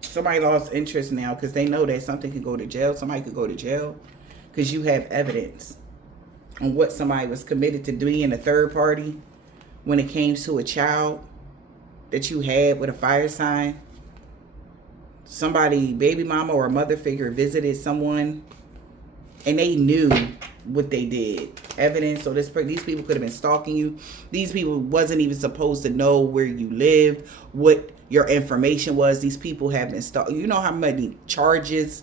Somebody lost interest now because they know that something could go to jail. Somebody could go to jail because you have evidence on what somebody was committed to being a third party when it came to a child that you had with a fire sign. Somebody, baby mama or a mother figure, visited someone And they knew what they did. Evidence. So these people could have been stalking you. These people wasn't even supposed to know where you lived, what your information was. These people have been stalking. You know how many charges?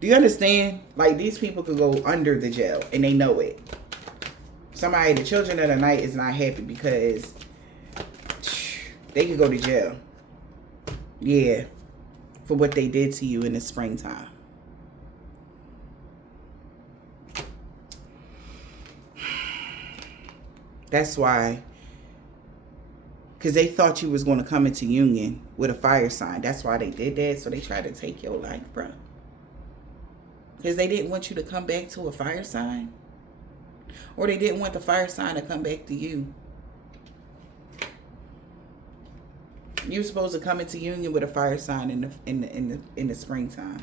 Do you understand? Like, these people could go under the jail, and they know it. Somebody, the children of the night, is not happy because they could go to jail. Yeah. For what they did to you in the springtime. That's why. Because they thought you was going to come into union with a fire sign. That's why they did that. So they tried to take your life, bro. Because they didn't want you to come back to a fire sign. Or they didn't want the fire sign to come back to you. You were supposed to come into union with a fire sign in the springtime.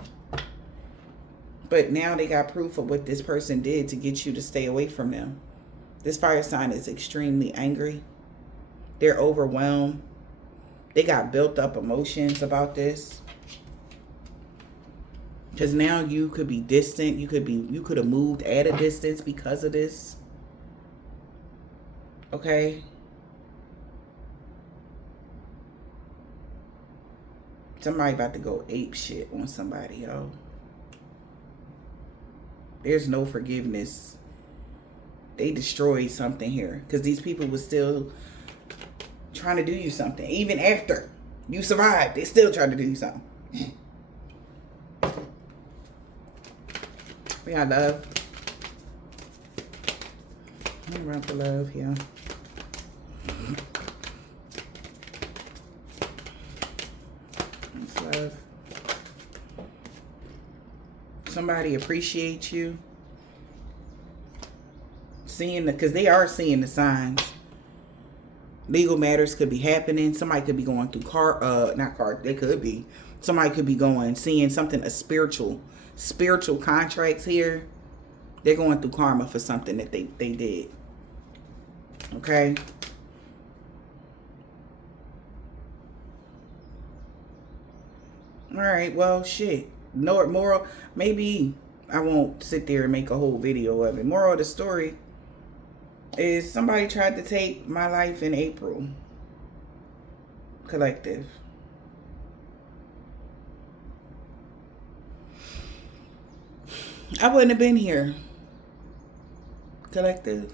But now they got proof of what this person did to get you to stay away from them. This fire sign is extremely angry. They're overwhelmed. They got built up emotions about this. Because now you could be distant. You could have moved at a distance because of this. Okay? Somebody about to go ape shit on somebody, yo. There's no forgiveness. They destroyed something here. Because these people were still trying to do you something. Even after you survived, they still trying to do you something. We got love. I'm around for love here. That's love. Somebody appreciates you. Because they are seeing the signs. Legal matters could be happening. Somebody could be going through they could be. Somebody could be seeing something, a spiritual contracts here. They're going through karma for something that they did. Okay? All right, well, shit. No moral. Maybe I won't sit there and make a whole video of it. Moral of the story is somebody tried to take my life in April. Collective. I wouldn't have been here. Collective.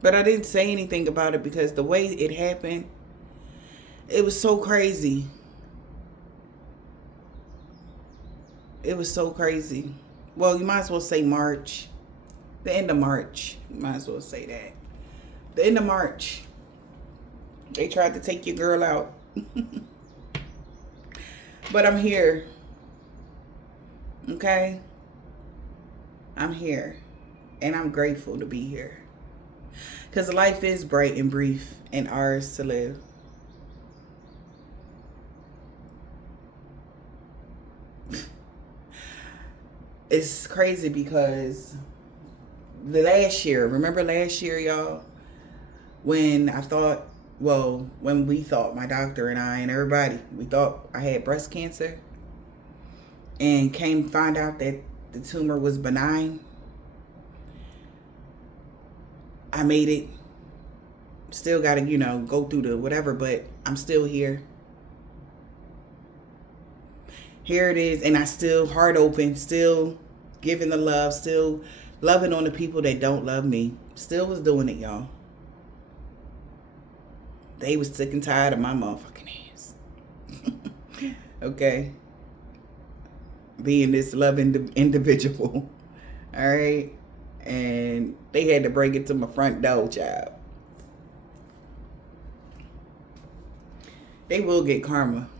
But I didn't say anything about it because the way it happened, it was so crazy. It was so crazy. Well, you might as well say March. The end of March. You might as well say that. The end of March. They tried to take your girl out. But I'm here. Okay? I'm here. And I'm grateful to be here. Because life is bright and brief and ours to live. It's crazy because remember last year, y'all? When we thought, my doctor and I and everybody, we thought I had breast cancer. And find out that the tumor was benign. I made it. Still got to, go through the whatever, but I'm still here. Here it is, and I still heart open, still giving the love, still loving on the people that don't love me. Still was doing it, y'all. They was sick and tired of my motherfucking ass. Okay? Being this loving individual. All right? And they had to bring it to my front door, child. They will get karma.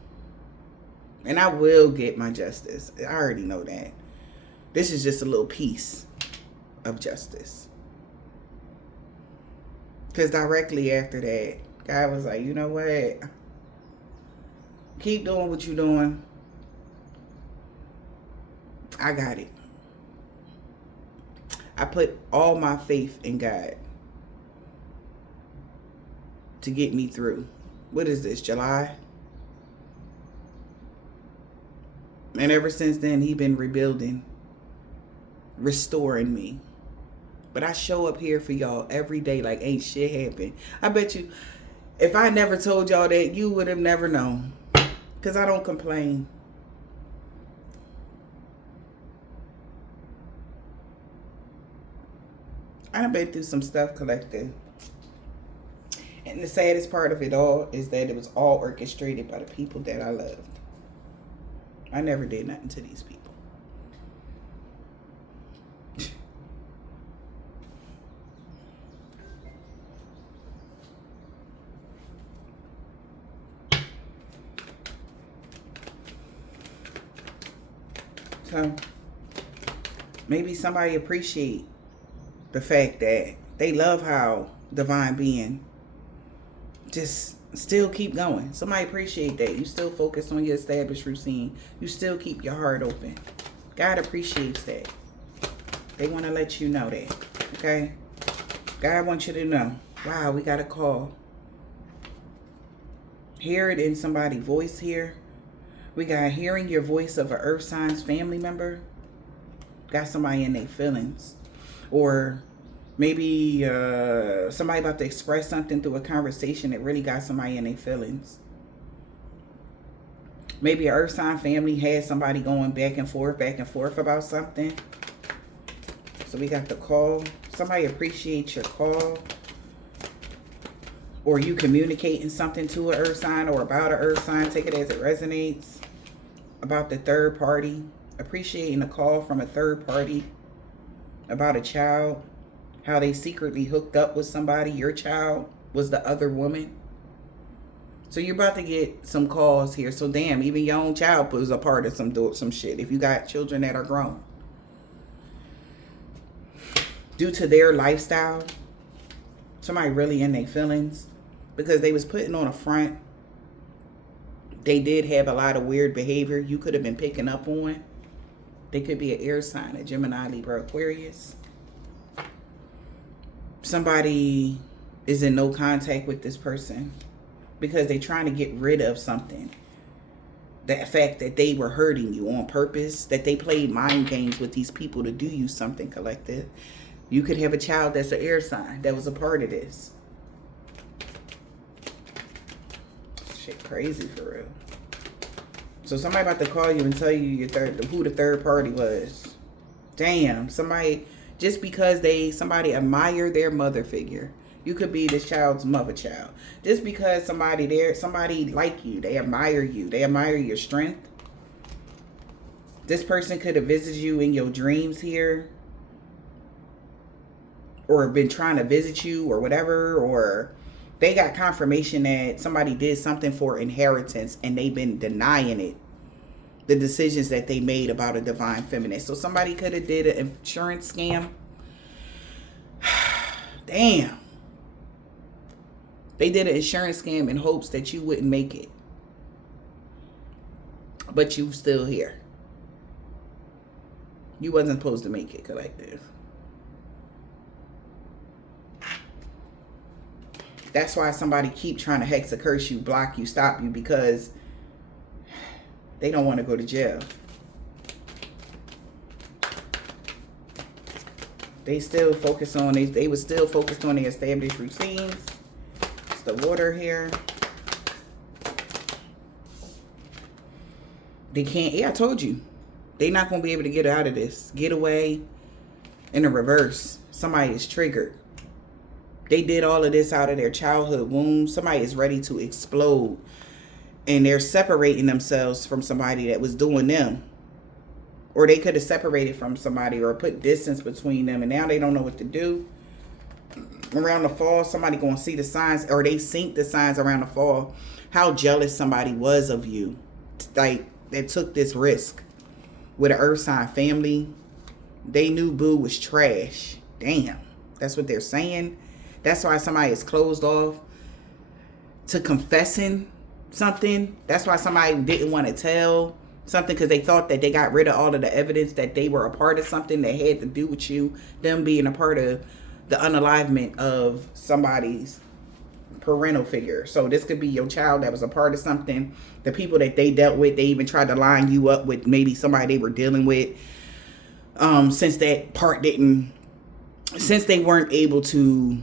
And I will get my justice. I already know that. This is just a little piece of justice. Because directly after that, God was like, you know what? Keep doing what you're doing. I got it. I put all my faith in God to get me through. What is this, July? And ever since then, he been rebuilding. restoring me. But I show up here for y'all every day like ain't shit happened. I bet you if I never told y'all that, you would have never known. Because I don't complain. I've been through some stuff, collective. And the saddest part of it all is that it was all orchestrated by the people that I loved. I never did nothing to these people. So maybe somebody appreciate the fact that they love how divine being just still keep going. Somebody appreciate that. You still focus on your established routine. You still keep your heart open. God appreciates that. They want to let you know that. Okay? God wants you to know. Wow, we got a call. Hear it in somebody's voice here. We got hearing your voice of an earth signs family member. Got somebody in their feelings. Or maybe somebody about to express something through a conversation that really got somebody in their feelings. Maybe an earth sign family had somebody going back and forth about something. So we got the call. Somebody appreciates your call. Or you communicating something to an earth sign or about an earth sign. Take it as it resonates. About the third party. Appreciating a call from a third party. About a child. How they secretly hooked up with somebody. Your child was the other woman. So you're about to get some calls here. So damn, even your own child was a part of some shit. If you got children that are grown. Due to their lifestyle. Somebody really in their feelings. Because they was putting on a front. They did have a lot of weird behavior you could have been picking up on. They could be an air sign, a Gemini, Libra, Aquarius. Somebody is in no contact with this person because they're trying to get rid of something. The fact that they were hurting you on purpose, that they played mind games with these people to do you something, collective. You could have a child that's an air sign that was a part of this. Shit crazy for real. So somebody about to call you and tell you who the third party was. Damn, somebody, just because somebody admire their mother figure. You could be this child's mother child. Just because somebody like you, they admire your strength. This person could have visited you in your dreams here. Or been trying to visit you or whatever. Or they got confirmation that somebody did something for inheritance and they've been denying it. The decisions that they made about a divine feminine. So somebody could have did an insurance scam. Damn. They did an insurance scam in hopes that you wouldn't make it. But you still here. You wasn't supposed to make it, collective. That's why somebody keep trying to hex or curse you, block you, stop you, because they don't want to go to jail. They still focus on they was still focused on their established routines. It's the water here. They can't, yeah, I told you. They're not going to be able to get out of this. Get away. In the reverse, somebody is triggered. They did all of this out of their childhood womb. Somebody is ready to explode. And they're separating themselves from somebody that was doing them. Or they could have separated from somebody or put distance between them. And now they don't know what to do. Around the fall, somebody going to see the signs. Or they sync the signs around the fall. How jealous somebody was of you. Like, that took this risk. With an earth sign family. They knew boo was trash. Damn. That's what they're saying. That's why somebody is closed off to confessing something. That's why somebody didn't want to tell something, because they thought that they got rid of all of the evidence that they were a part of something that had to do with you, them being a part of the unalivement of somebody's parental figure. So this could be your child that was a part of something. The people that they dealt with, they even tried to line you up with maybe somebody they were dealing with. Since that part didn't, since they weren't able to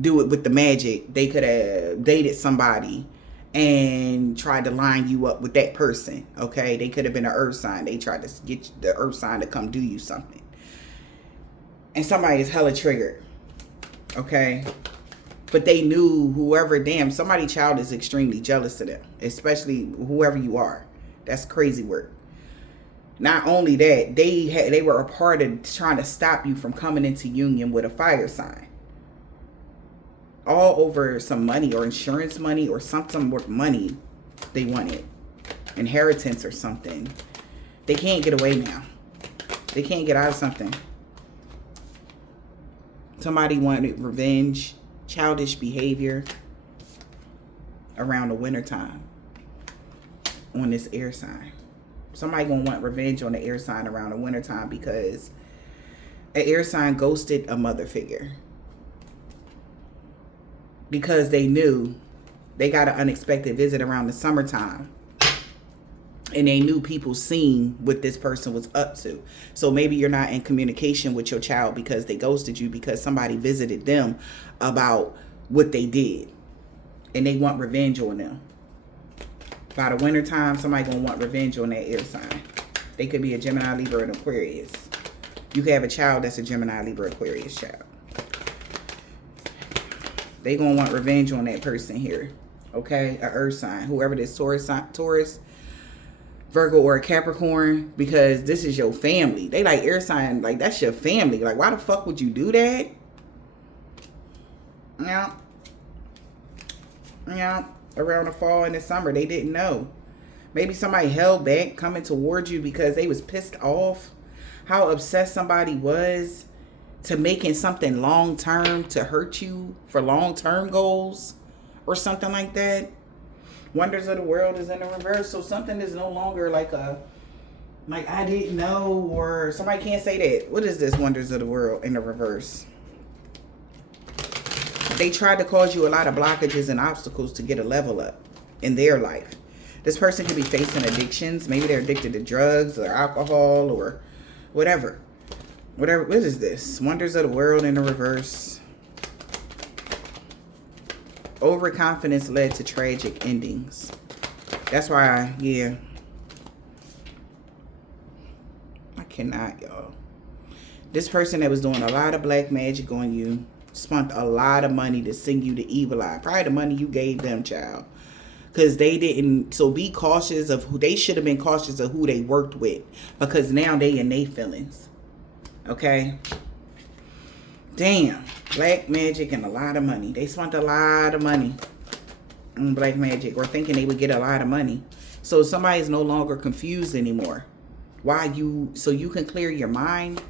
do it with the magic, they could have dated somebody and tried to line you up with that person. Okay, they could have been an earth sign. They tried to get the earth sign to come do you something, and somebody is hella triggered. Okay, but they knew whoever, damn, somebody child is extremely jealous of them, especially whoever you are. That's crazy work. Not only that, they were a part of trying to stop you from coming into union with a fire sign. All over some money or insurance money or something with money they wanted. Inheritance or something. They can't get away now. They can't get out of something. Somebody wanted revenge, childish behavior around the wintertime on this air sign. Somebody gonna want revenge on the air sign around the wintertime because an air sign ghosted a mother figure. Because they knew they got an unexpected visit around the summertime. And they knew people seen what this person was up to. So maybe you're not in communication with your child because they ghosted you because somebody visited them about what they did. And they want revenge on them. By the wintertime, somebody gonna want revenge on that air sign. They could be a Gemini, Libra, and Aquarius. You could have a child that's a Gemini, Libra, Aquarius child. They gonna want revenge on that person here. Okay? A earth sign. Whoever this Taurus, Virgo, or a Capricorn. Because this is your family. They like air sign. Like, that's your family. Like, why the fuck would you do that? Yeah. Yeah. Around the fall and the summer, they didn't know. Maybe somebody held back coming towards you because they was pissed off how obsessed somebody was to making something long term to hurt you for long term goals or something like that. Wonders of the world is in the reverse, so something is no longer like I didn't know, or somebody can't say that. What is this wonders of the world in the reverse? They tried to cause you a lot of blockages and obstacles to get a level up in their life. This person could be facing addictions. Maybe they're addicted to drugs or alcohol or whatever. What is this? Wonders of the world in the reverse. Overconfidence led to tragic endings. That's why, yeah. I cannot, y'all. This person that was doing a lot of black magic on you spent a lot of money to sing you the evil eye. Probably the money you gave them, child. Because they didn't. So be cautious of who. They should have been cautious of who they worked with. Because now they in their feelings. Okay? Damn. Black magic and a lot of money. They spent a lot of money on black magic. Or thinking they would get a lot of money. So somebody's no longer confused anymore. Why you. So you can clear your mind.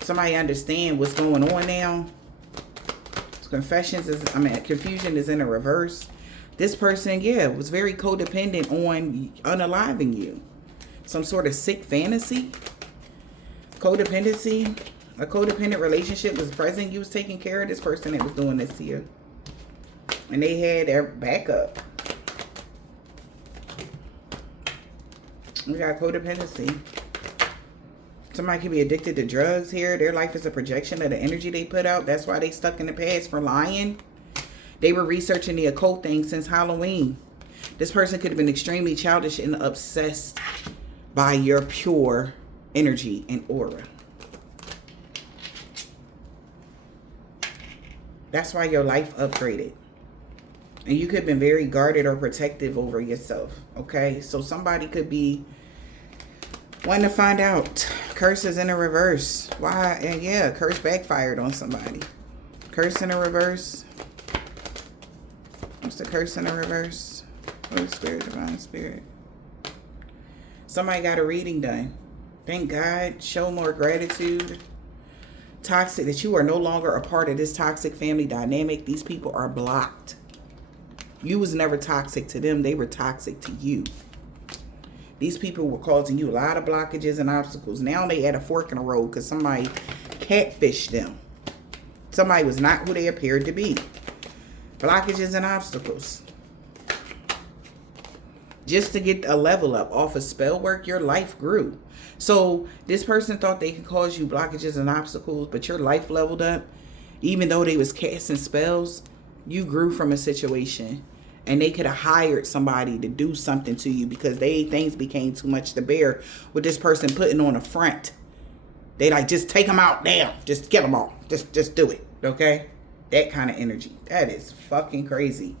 Somebody understand what's going on now. Confusion is in the reverse. This person, yeah, was very codependent on unaliving you. Some sort of sick fantasy. Codependency. A codependent relationship was present. You was taking care of this person that was doing this to you. And they had their backup. We got codependency. Somebody could be addicted to drugs here. Their life is a projection of the energy they put out. That's why they stuck in the past for lying. They were researching the occult thing since Halloween. This person could have been extremely childish and obsessed by your pure energy and aura. That's why your life upgraded. And you could have been very guarded or protective over yourself. Okay? So somebody could be wanting to find out. Curses in the reverse. Why? And yeah, curse backfired on somebody. Curse in the reverse. What's the curse in the reverse? Holy Spirit, Divine Spirit. Somebody got a reading done. Thank God. Show more gratitude. Toxic. That you are no longer a part of this toxic family dynamic. These people are blocked. You was never toxic to them. They were toxic to you. These people were causing you a lot of blockages and obstacles. Now they at a fork in the road because somebody catfished them. Somebody was not who they appeared to be. Blockages and obstacles. Just to get a level up off of spell work, your life grew. So this person thought they could cause you blockages and obstacles, but your life leveled up. Even though they was casting spells, you grew from a situation. And they could have hired somebody to do something to you because things became too much to bear with this person putting on a front. They like, just take them out now. Just kill them all. Just do it. Okay? That kind of energy. That is fucking crazy.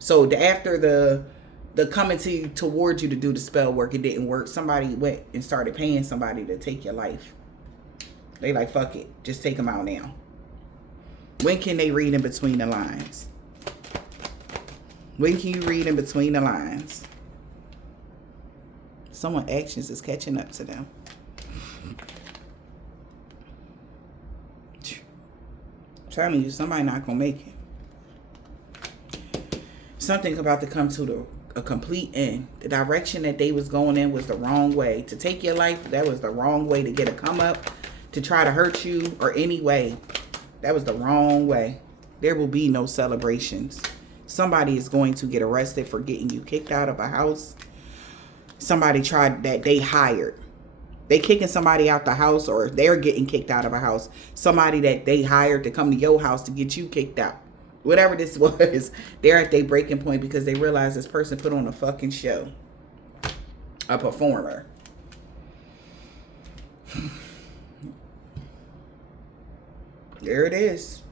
So after the coming towards you to do the spell work, it didn't work. Somebody went and started paying somebody to take your life. They like, fuck it. Just take them out now. When can they read in between the lines? When can you read in between the lines? Someone's actions is catching up to them. I'm telling you, somebody not gonna make it. Something about to come to a complete end. The direction that they was going in was the wrong way. To take your life, that was the wrong way. To get a come up, to try to hurt you, or any way, that was the wrong way. There will be no celebrations. Somebody is going to get arrested for getting you kicked out of a house. Somebody tried that they hired. They kicking somebody out the house, or they're getting kicked out of a house. Somebody that they hired to come to your house to get you kicked out. Whatever this was, they're at their breaking point because they realize this person put on a fucking show. A performer. There it is.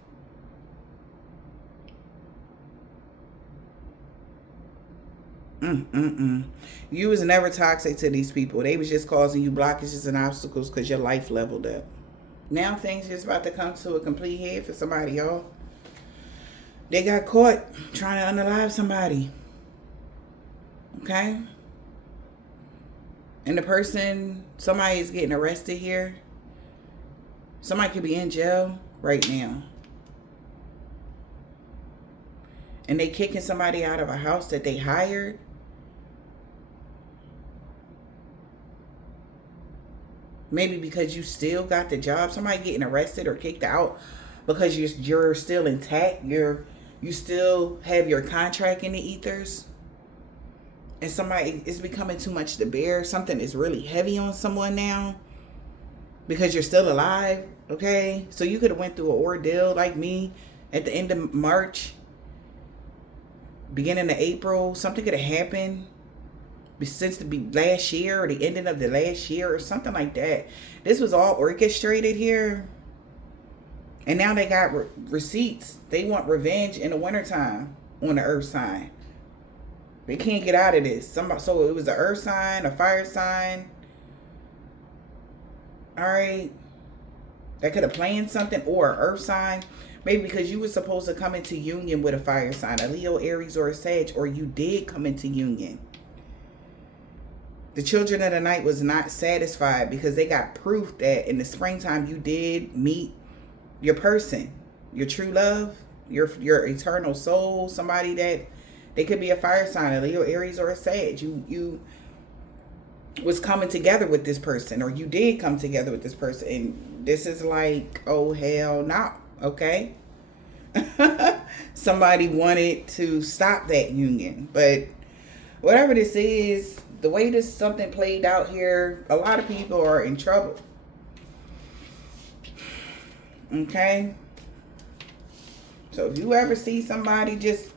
You was never toxic to these people. They was just causing you blockages and obstacles because your life leveled up. Now things just about to come to a complete head for somebody, y'all. They got caught trying to unalive somebody. Okay? And the person, somebody is getting arrested here. Somebody could be in jail right now. And they kicking somebody out of a house that they hired. Maybe because you still got the job. Somebody getting arrested or kicked out because you're still intact. You still have your contract in the ethers. And somebody, it's becoming too much to bear. Something is really heavy on someone now. Because you're still alive. Okay? So you could have went through an ordeal like me at the end of March. Beginning of April. Something could have happened since the last year or the ending of the last year or something like that. This was all orchestrated here. And now they got receipts. They want revenge in the wintertime on the earth sign. They can't get out of this. So it was an earth sign, a fire sign. All right. That could have planned something, or an earth sign. Maybe because you were supposed to come into union with a fire sign, a Leo, Aries, or a Sag, or you did come into union. The children of the night was not satisfied because they got proof that in the springtime you did meet your person, your true love, your eternal soul, somebody that they could be a fire sign, a Leo, Aries, or a Sag. You was coming together with this person, or you did come together with this person, and this is like, oh hell no, okay? Somebody wanted to stop that union, but whatever this is, the way this something played out here, a lot of people are in trouble. Okay? So if you ever see somebody just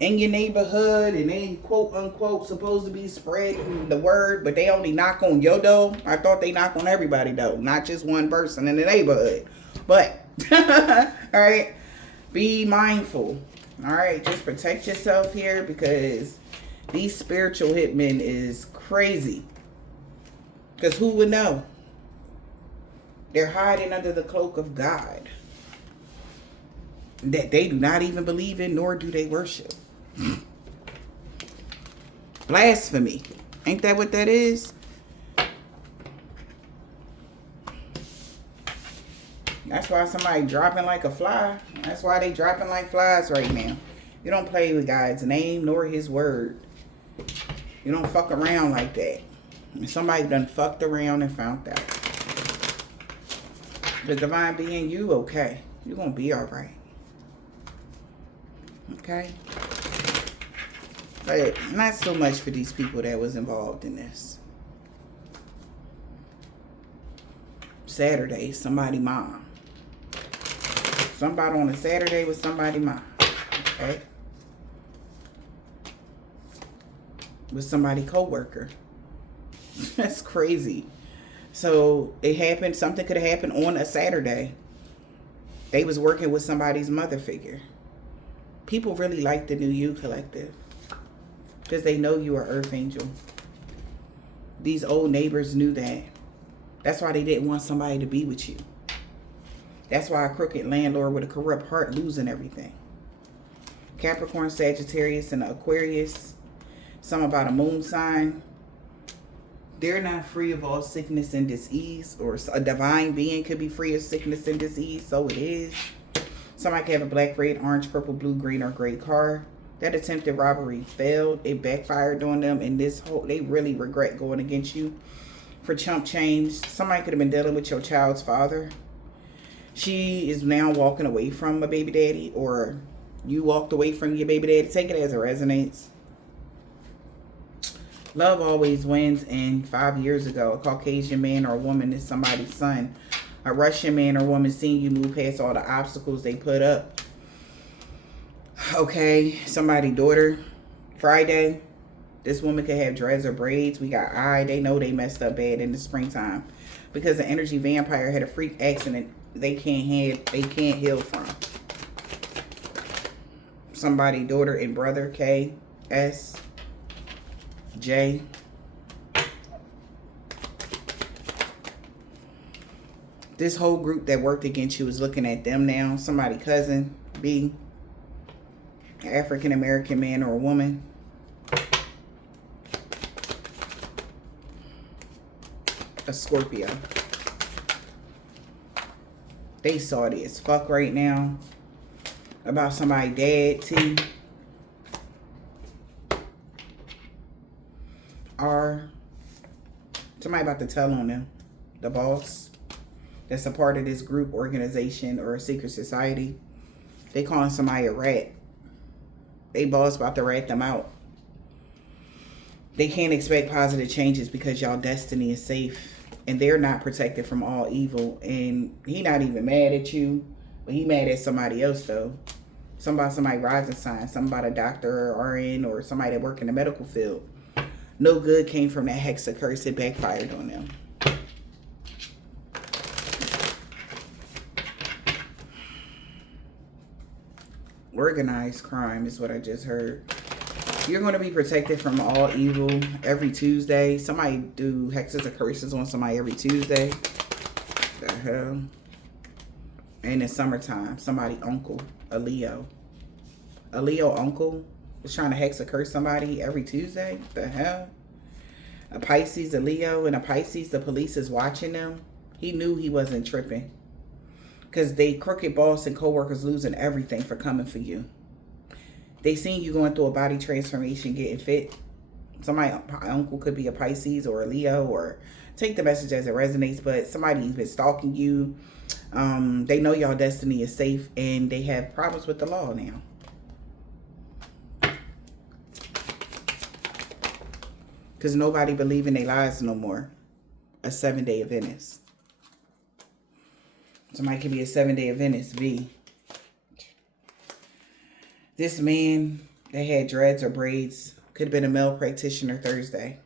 in your neighborhood and they quote unquote supposed to be spreading the word, but they only knock on your door, I thought they knock on everybody though, not just one person in the neighborhood. But all right, be mindful. All right, just protect yourself here because these spiritual hitmen is crazy. Because who would know? They're hiding under the cloak of God that they do not even believe in, nor do they worship. Blasphemy. Ain't that what that is? That's why somebody dropping like a fly. That's why they dropping like flies right now. You don't play with God's name nor his word. You don't fuck around like that. And somebody done fucked around and found out. The divine being, you okay. You're going to be all right. Okay? But not so much for these people that was involved in this. Saturday, somebody mom. Somebody on a Saturday with somebody mom. Okay? With somebody co-worker. That's crazy. So it happened, something could have happened on a Saturday. They was working with somebody's mother figure. People really like the New You Collective because they know you are Earth Angel. These old neighbors knew that. That's why they didn't want somebody to be with you. That's why a crooked landlord with a corrupt heart losing everything. Capricorn, Sagittarius, and Aquarius. Some about a moon sign. They're not free of all sickness and disease. Or a divine being could be free of sickness and disease. So it is. Somebody could have a black, red, orange, purple, blue, green, or gray car. That attempted robbery failed. It backfired on them. And they really regret going against you for chump change. Somebody could have been dealing with your child's father. She is now walking away from a baby daddy. Or you walked away from your baby daddy. Take it as it resonates. Love always wins. And 5 years ago, a Caucasian man or woman is somebody's son. A Russian man or woman seeing you move past all the obstacles they put up. Okay, somebody's daughter. Friday, this woman could have dreads or braids. We got eye. They know they messed up bad in the springtime because the energy vampire had a freak accident they can't heal from. Somebody daughter and brother. K, S, J. This whole group that worked against you is looking at them now. Somebody cousin, B, African American man or a woman. A Scorpio. They salty as fuck right now about somebody dad, T. R. Somebody about to tell on them. The boss. That's a part of this group, organization, or a secret society. They calling somebody a rat. They boss about to rat them out. They can't expect positive changes because y'all destiny is safe. And they're not protected from all evil. And he not even mad at you. But he mad at somebody else, though. Somebody rising sign. Somebody a doctor or RN or somebody that work in the medical field. No good came from that hexa curse. It backfired on them. Organized crime is what I just heard. You're going to be protected from all evil every Tuesday. Somebody do hexes or curses on somebody every Tuesday. The hell? And in summertime, somebody uncle, a Leo uncle is trying to hex or curse somebody every Tuesday. The hell? A Pisces, a Leo, and a Pisces, the police is watching them. He knew he wasn't tripping. Because they crooked boss and co-workers losing everything for coming for you. They seen you going through a body transformation, getting fit. Somebody, uncle could be a Pisces or a Leo, or take the message as it resonates, but somebody's been stalking you. They know y'all destiny is safe, and they have problems with the law now. Because nobody believe in their lies no more. A 7-day Adventist. Somebody could be a 7-day Adventist, V. This man that had dreads or braids could have been a male practitioner Thursday.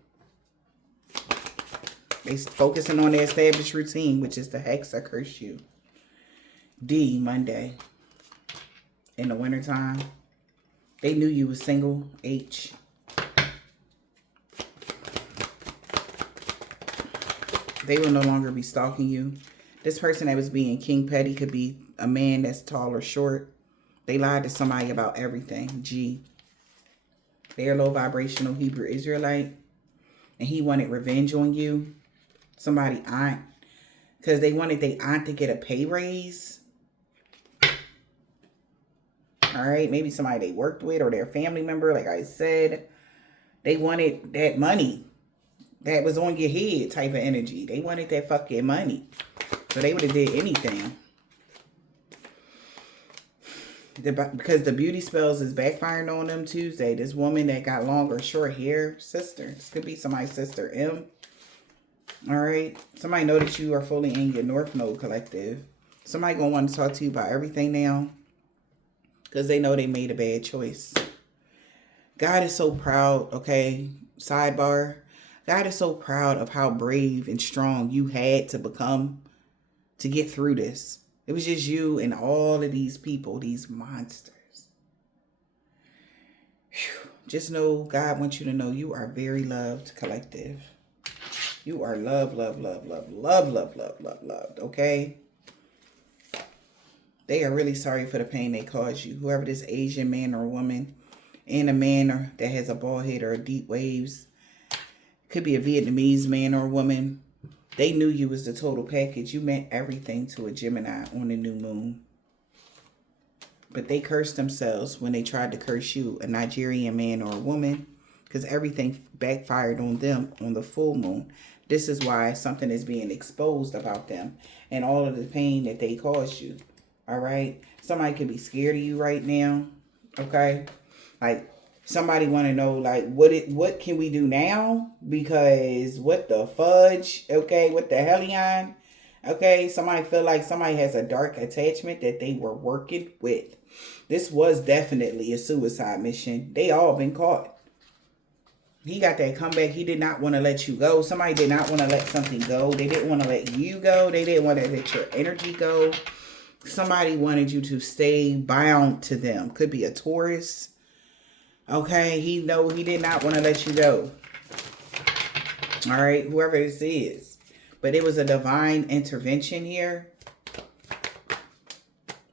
They focusing on their established routine, which is the hex that curse you. D, Monday. In the wintertime. They knew you was single. H. They will no longer be stalking you. This person that was being king petty could be a man that's tall or short. They lied to somebody about everything. G. They're low vibrational Hebrew Israelite. And he wanted revenge on you. Somebody aunt. Because they wanted their aunt to get a pay raise. Alright. Maybe somebody they worked with or their family member. Like I said. They wanted that money. That was on your head type of energy. They wanted that fucking money. So they would have did anything. Because the beauty spells is backfiring on them Tuesday. This woman that got long or short hair, sister. This could be somebody's sister, M. All right. Somebody know that you are fully in your North Node collective. Somebody gonna want to talk to you about everything now because they know they made a bad choice. God is so proud, okay? Sidebar. God is so proud of how brave and strong you had to become to get through this. It was just you and all of these people, these monsters. Whew. Just know God wants you to know you are very loved, collective. You are loved, okay? They are really sorry for the pain they caused you. Whoever this Asian man or woman, and a man that has a bald head or deep waves, could be a Vietnamese man or woman. They knew you was the total package. You meant everything to a Gemini on the new moon. But they cursed themselves when they tried to curse you, a Nigerian man or a woman, because everything backfired on them on the full moon. This is why something is being exposed about them and all of the pain that they caused you. All right? Somebody could be scared of you right now. Okay? Like, somebody want to know, like, what can we do now? Because what the fudge? Okay? What the hellion? Okay? Somebody feel like somebody has a dark attachment that they were working with. This was definitely a suicide mission. They all been caught. He got that comeback. He did not want to let you go. Somebody did not want to let something go. They didn't want to let you go. They didn't want to let your energy go. Somebody wanted you to stay bound to them. Could be a Taurus. Okay, he did not want to let you go. All right, whoever this is. But it was a divine intervention here.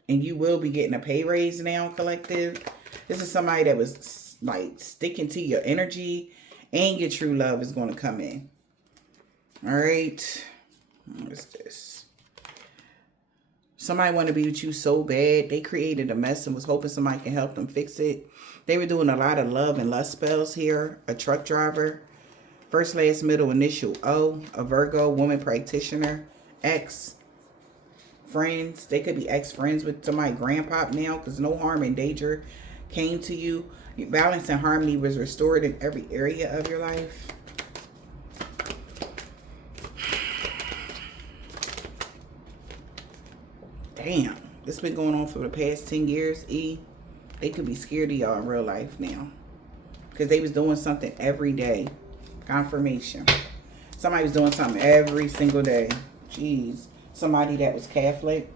And you will be getting a pay raise now, collective. This is somebody that was like sticking to your energy, and your true love is going to come in. All right. What is this? Somebody wanted to be with you so bad. They created a mess and was hoping somebody can help them fix it. They were doing a lot of love and lust spells here. A truck driver. First, last, middle, initial O. A Virgo, woman practitioner. Ex friends. They could be ex-friends with somebody grandpa now because no harm and danger came to you. Balance and harmony was restored in every area of your life. Damn. This been going on for the past 10 years, E. They could be scared of y'all in real life now. Because they was doing something every day. Confirmation. Somebody was doing something every single day. Jeez. Somebody that was Catholic.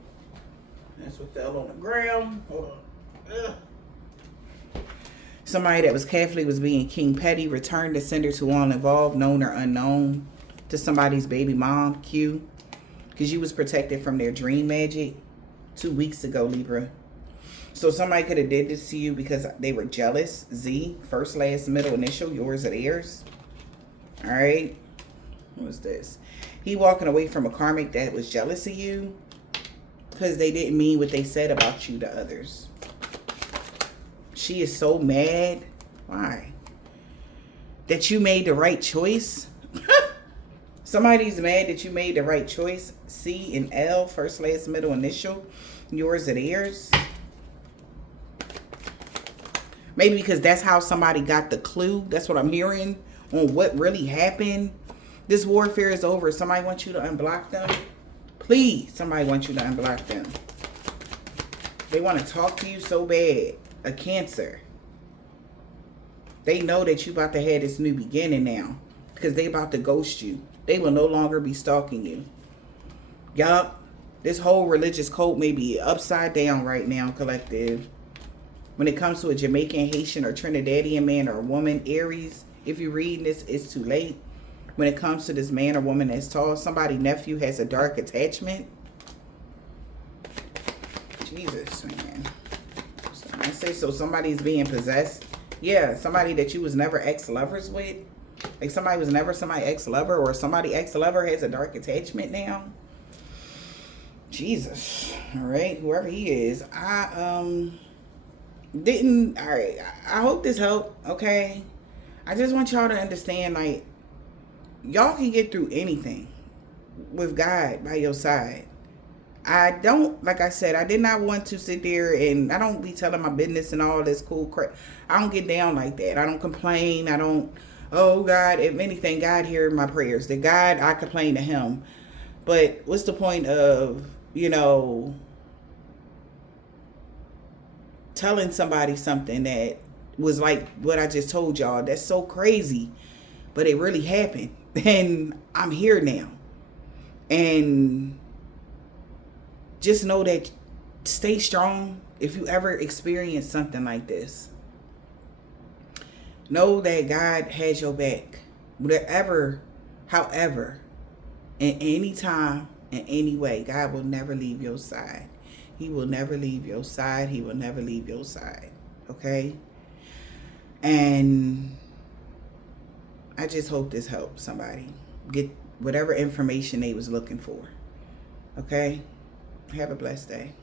That's what fell on the ground. Hold on. Ugh. Somebody that was Catholic was being King Petty. Returned to sender to all involved, known or unknown. To somebody's baby mom, Q. Because you was protected from their dream magic 2 weeks ago, Libra. So somebody could have did this to you because they were jealous. Z. First, last, middle, initial. Yours or theirs. All right. What was this? He walking away from a karmic that was jealous of you because they didn't mean what they said about you to others. She is so mad. Why? That you made the right choice. Somebody's mad that you made the right choice. C and L, first, last, middle, initial. Yours or theirs. Maybe because that's how somebody got the clue. That's what I'm hearing on what really happened. This warfare is over. Somebody wants you to unblock them. Please, somebody wants you to unblock them. They want to talk to you so bad. A Cancer. They know that you about to have this new beginning now. Because they about to ghost you. They will no longer be stalking you. Yup. This whole religious cult may be upside down right now, collective. When it comes to a Jamaican, Haitian, or Trinidadian man or woman, Aries, if you're reading this, it's too late. When it comes to this man or woman that's tall, somebody's nephew has a dark attachment. Jesus, man. So I say so somebody's being possessed. Yeah, somebody that you was never ex-lovers with. Like somebody was never somebody ex-lover, or somebody ex-lover has a dark attachment now. Jesus. All right, whoever he is. All right, I hope this helped, okay? I just want y'all to understand, like, y'all can get through anything with God by your side. I don't, like I said, I did not want to sit there and I don't be telling my business and all this cool crap. I don't get down like that. I don't complain. I don't Oh God, if anything, God hear my prayers. That God, I complain to Him. But what's the point of, telling somebody something that was like what I just told y'all? That's so crazy, but it really happened, and I'm here now. And just know that, stay strong. If you ever experience something like this, know that God has your back. Whatever, however, in any time, in any way, God will never leave your side. He will never leave your side. He will never leave your side. Okay? And I just hope this helps somebody get whatever information they was looking for. Okay? Have a blessed day.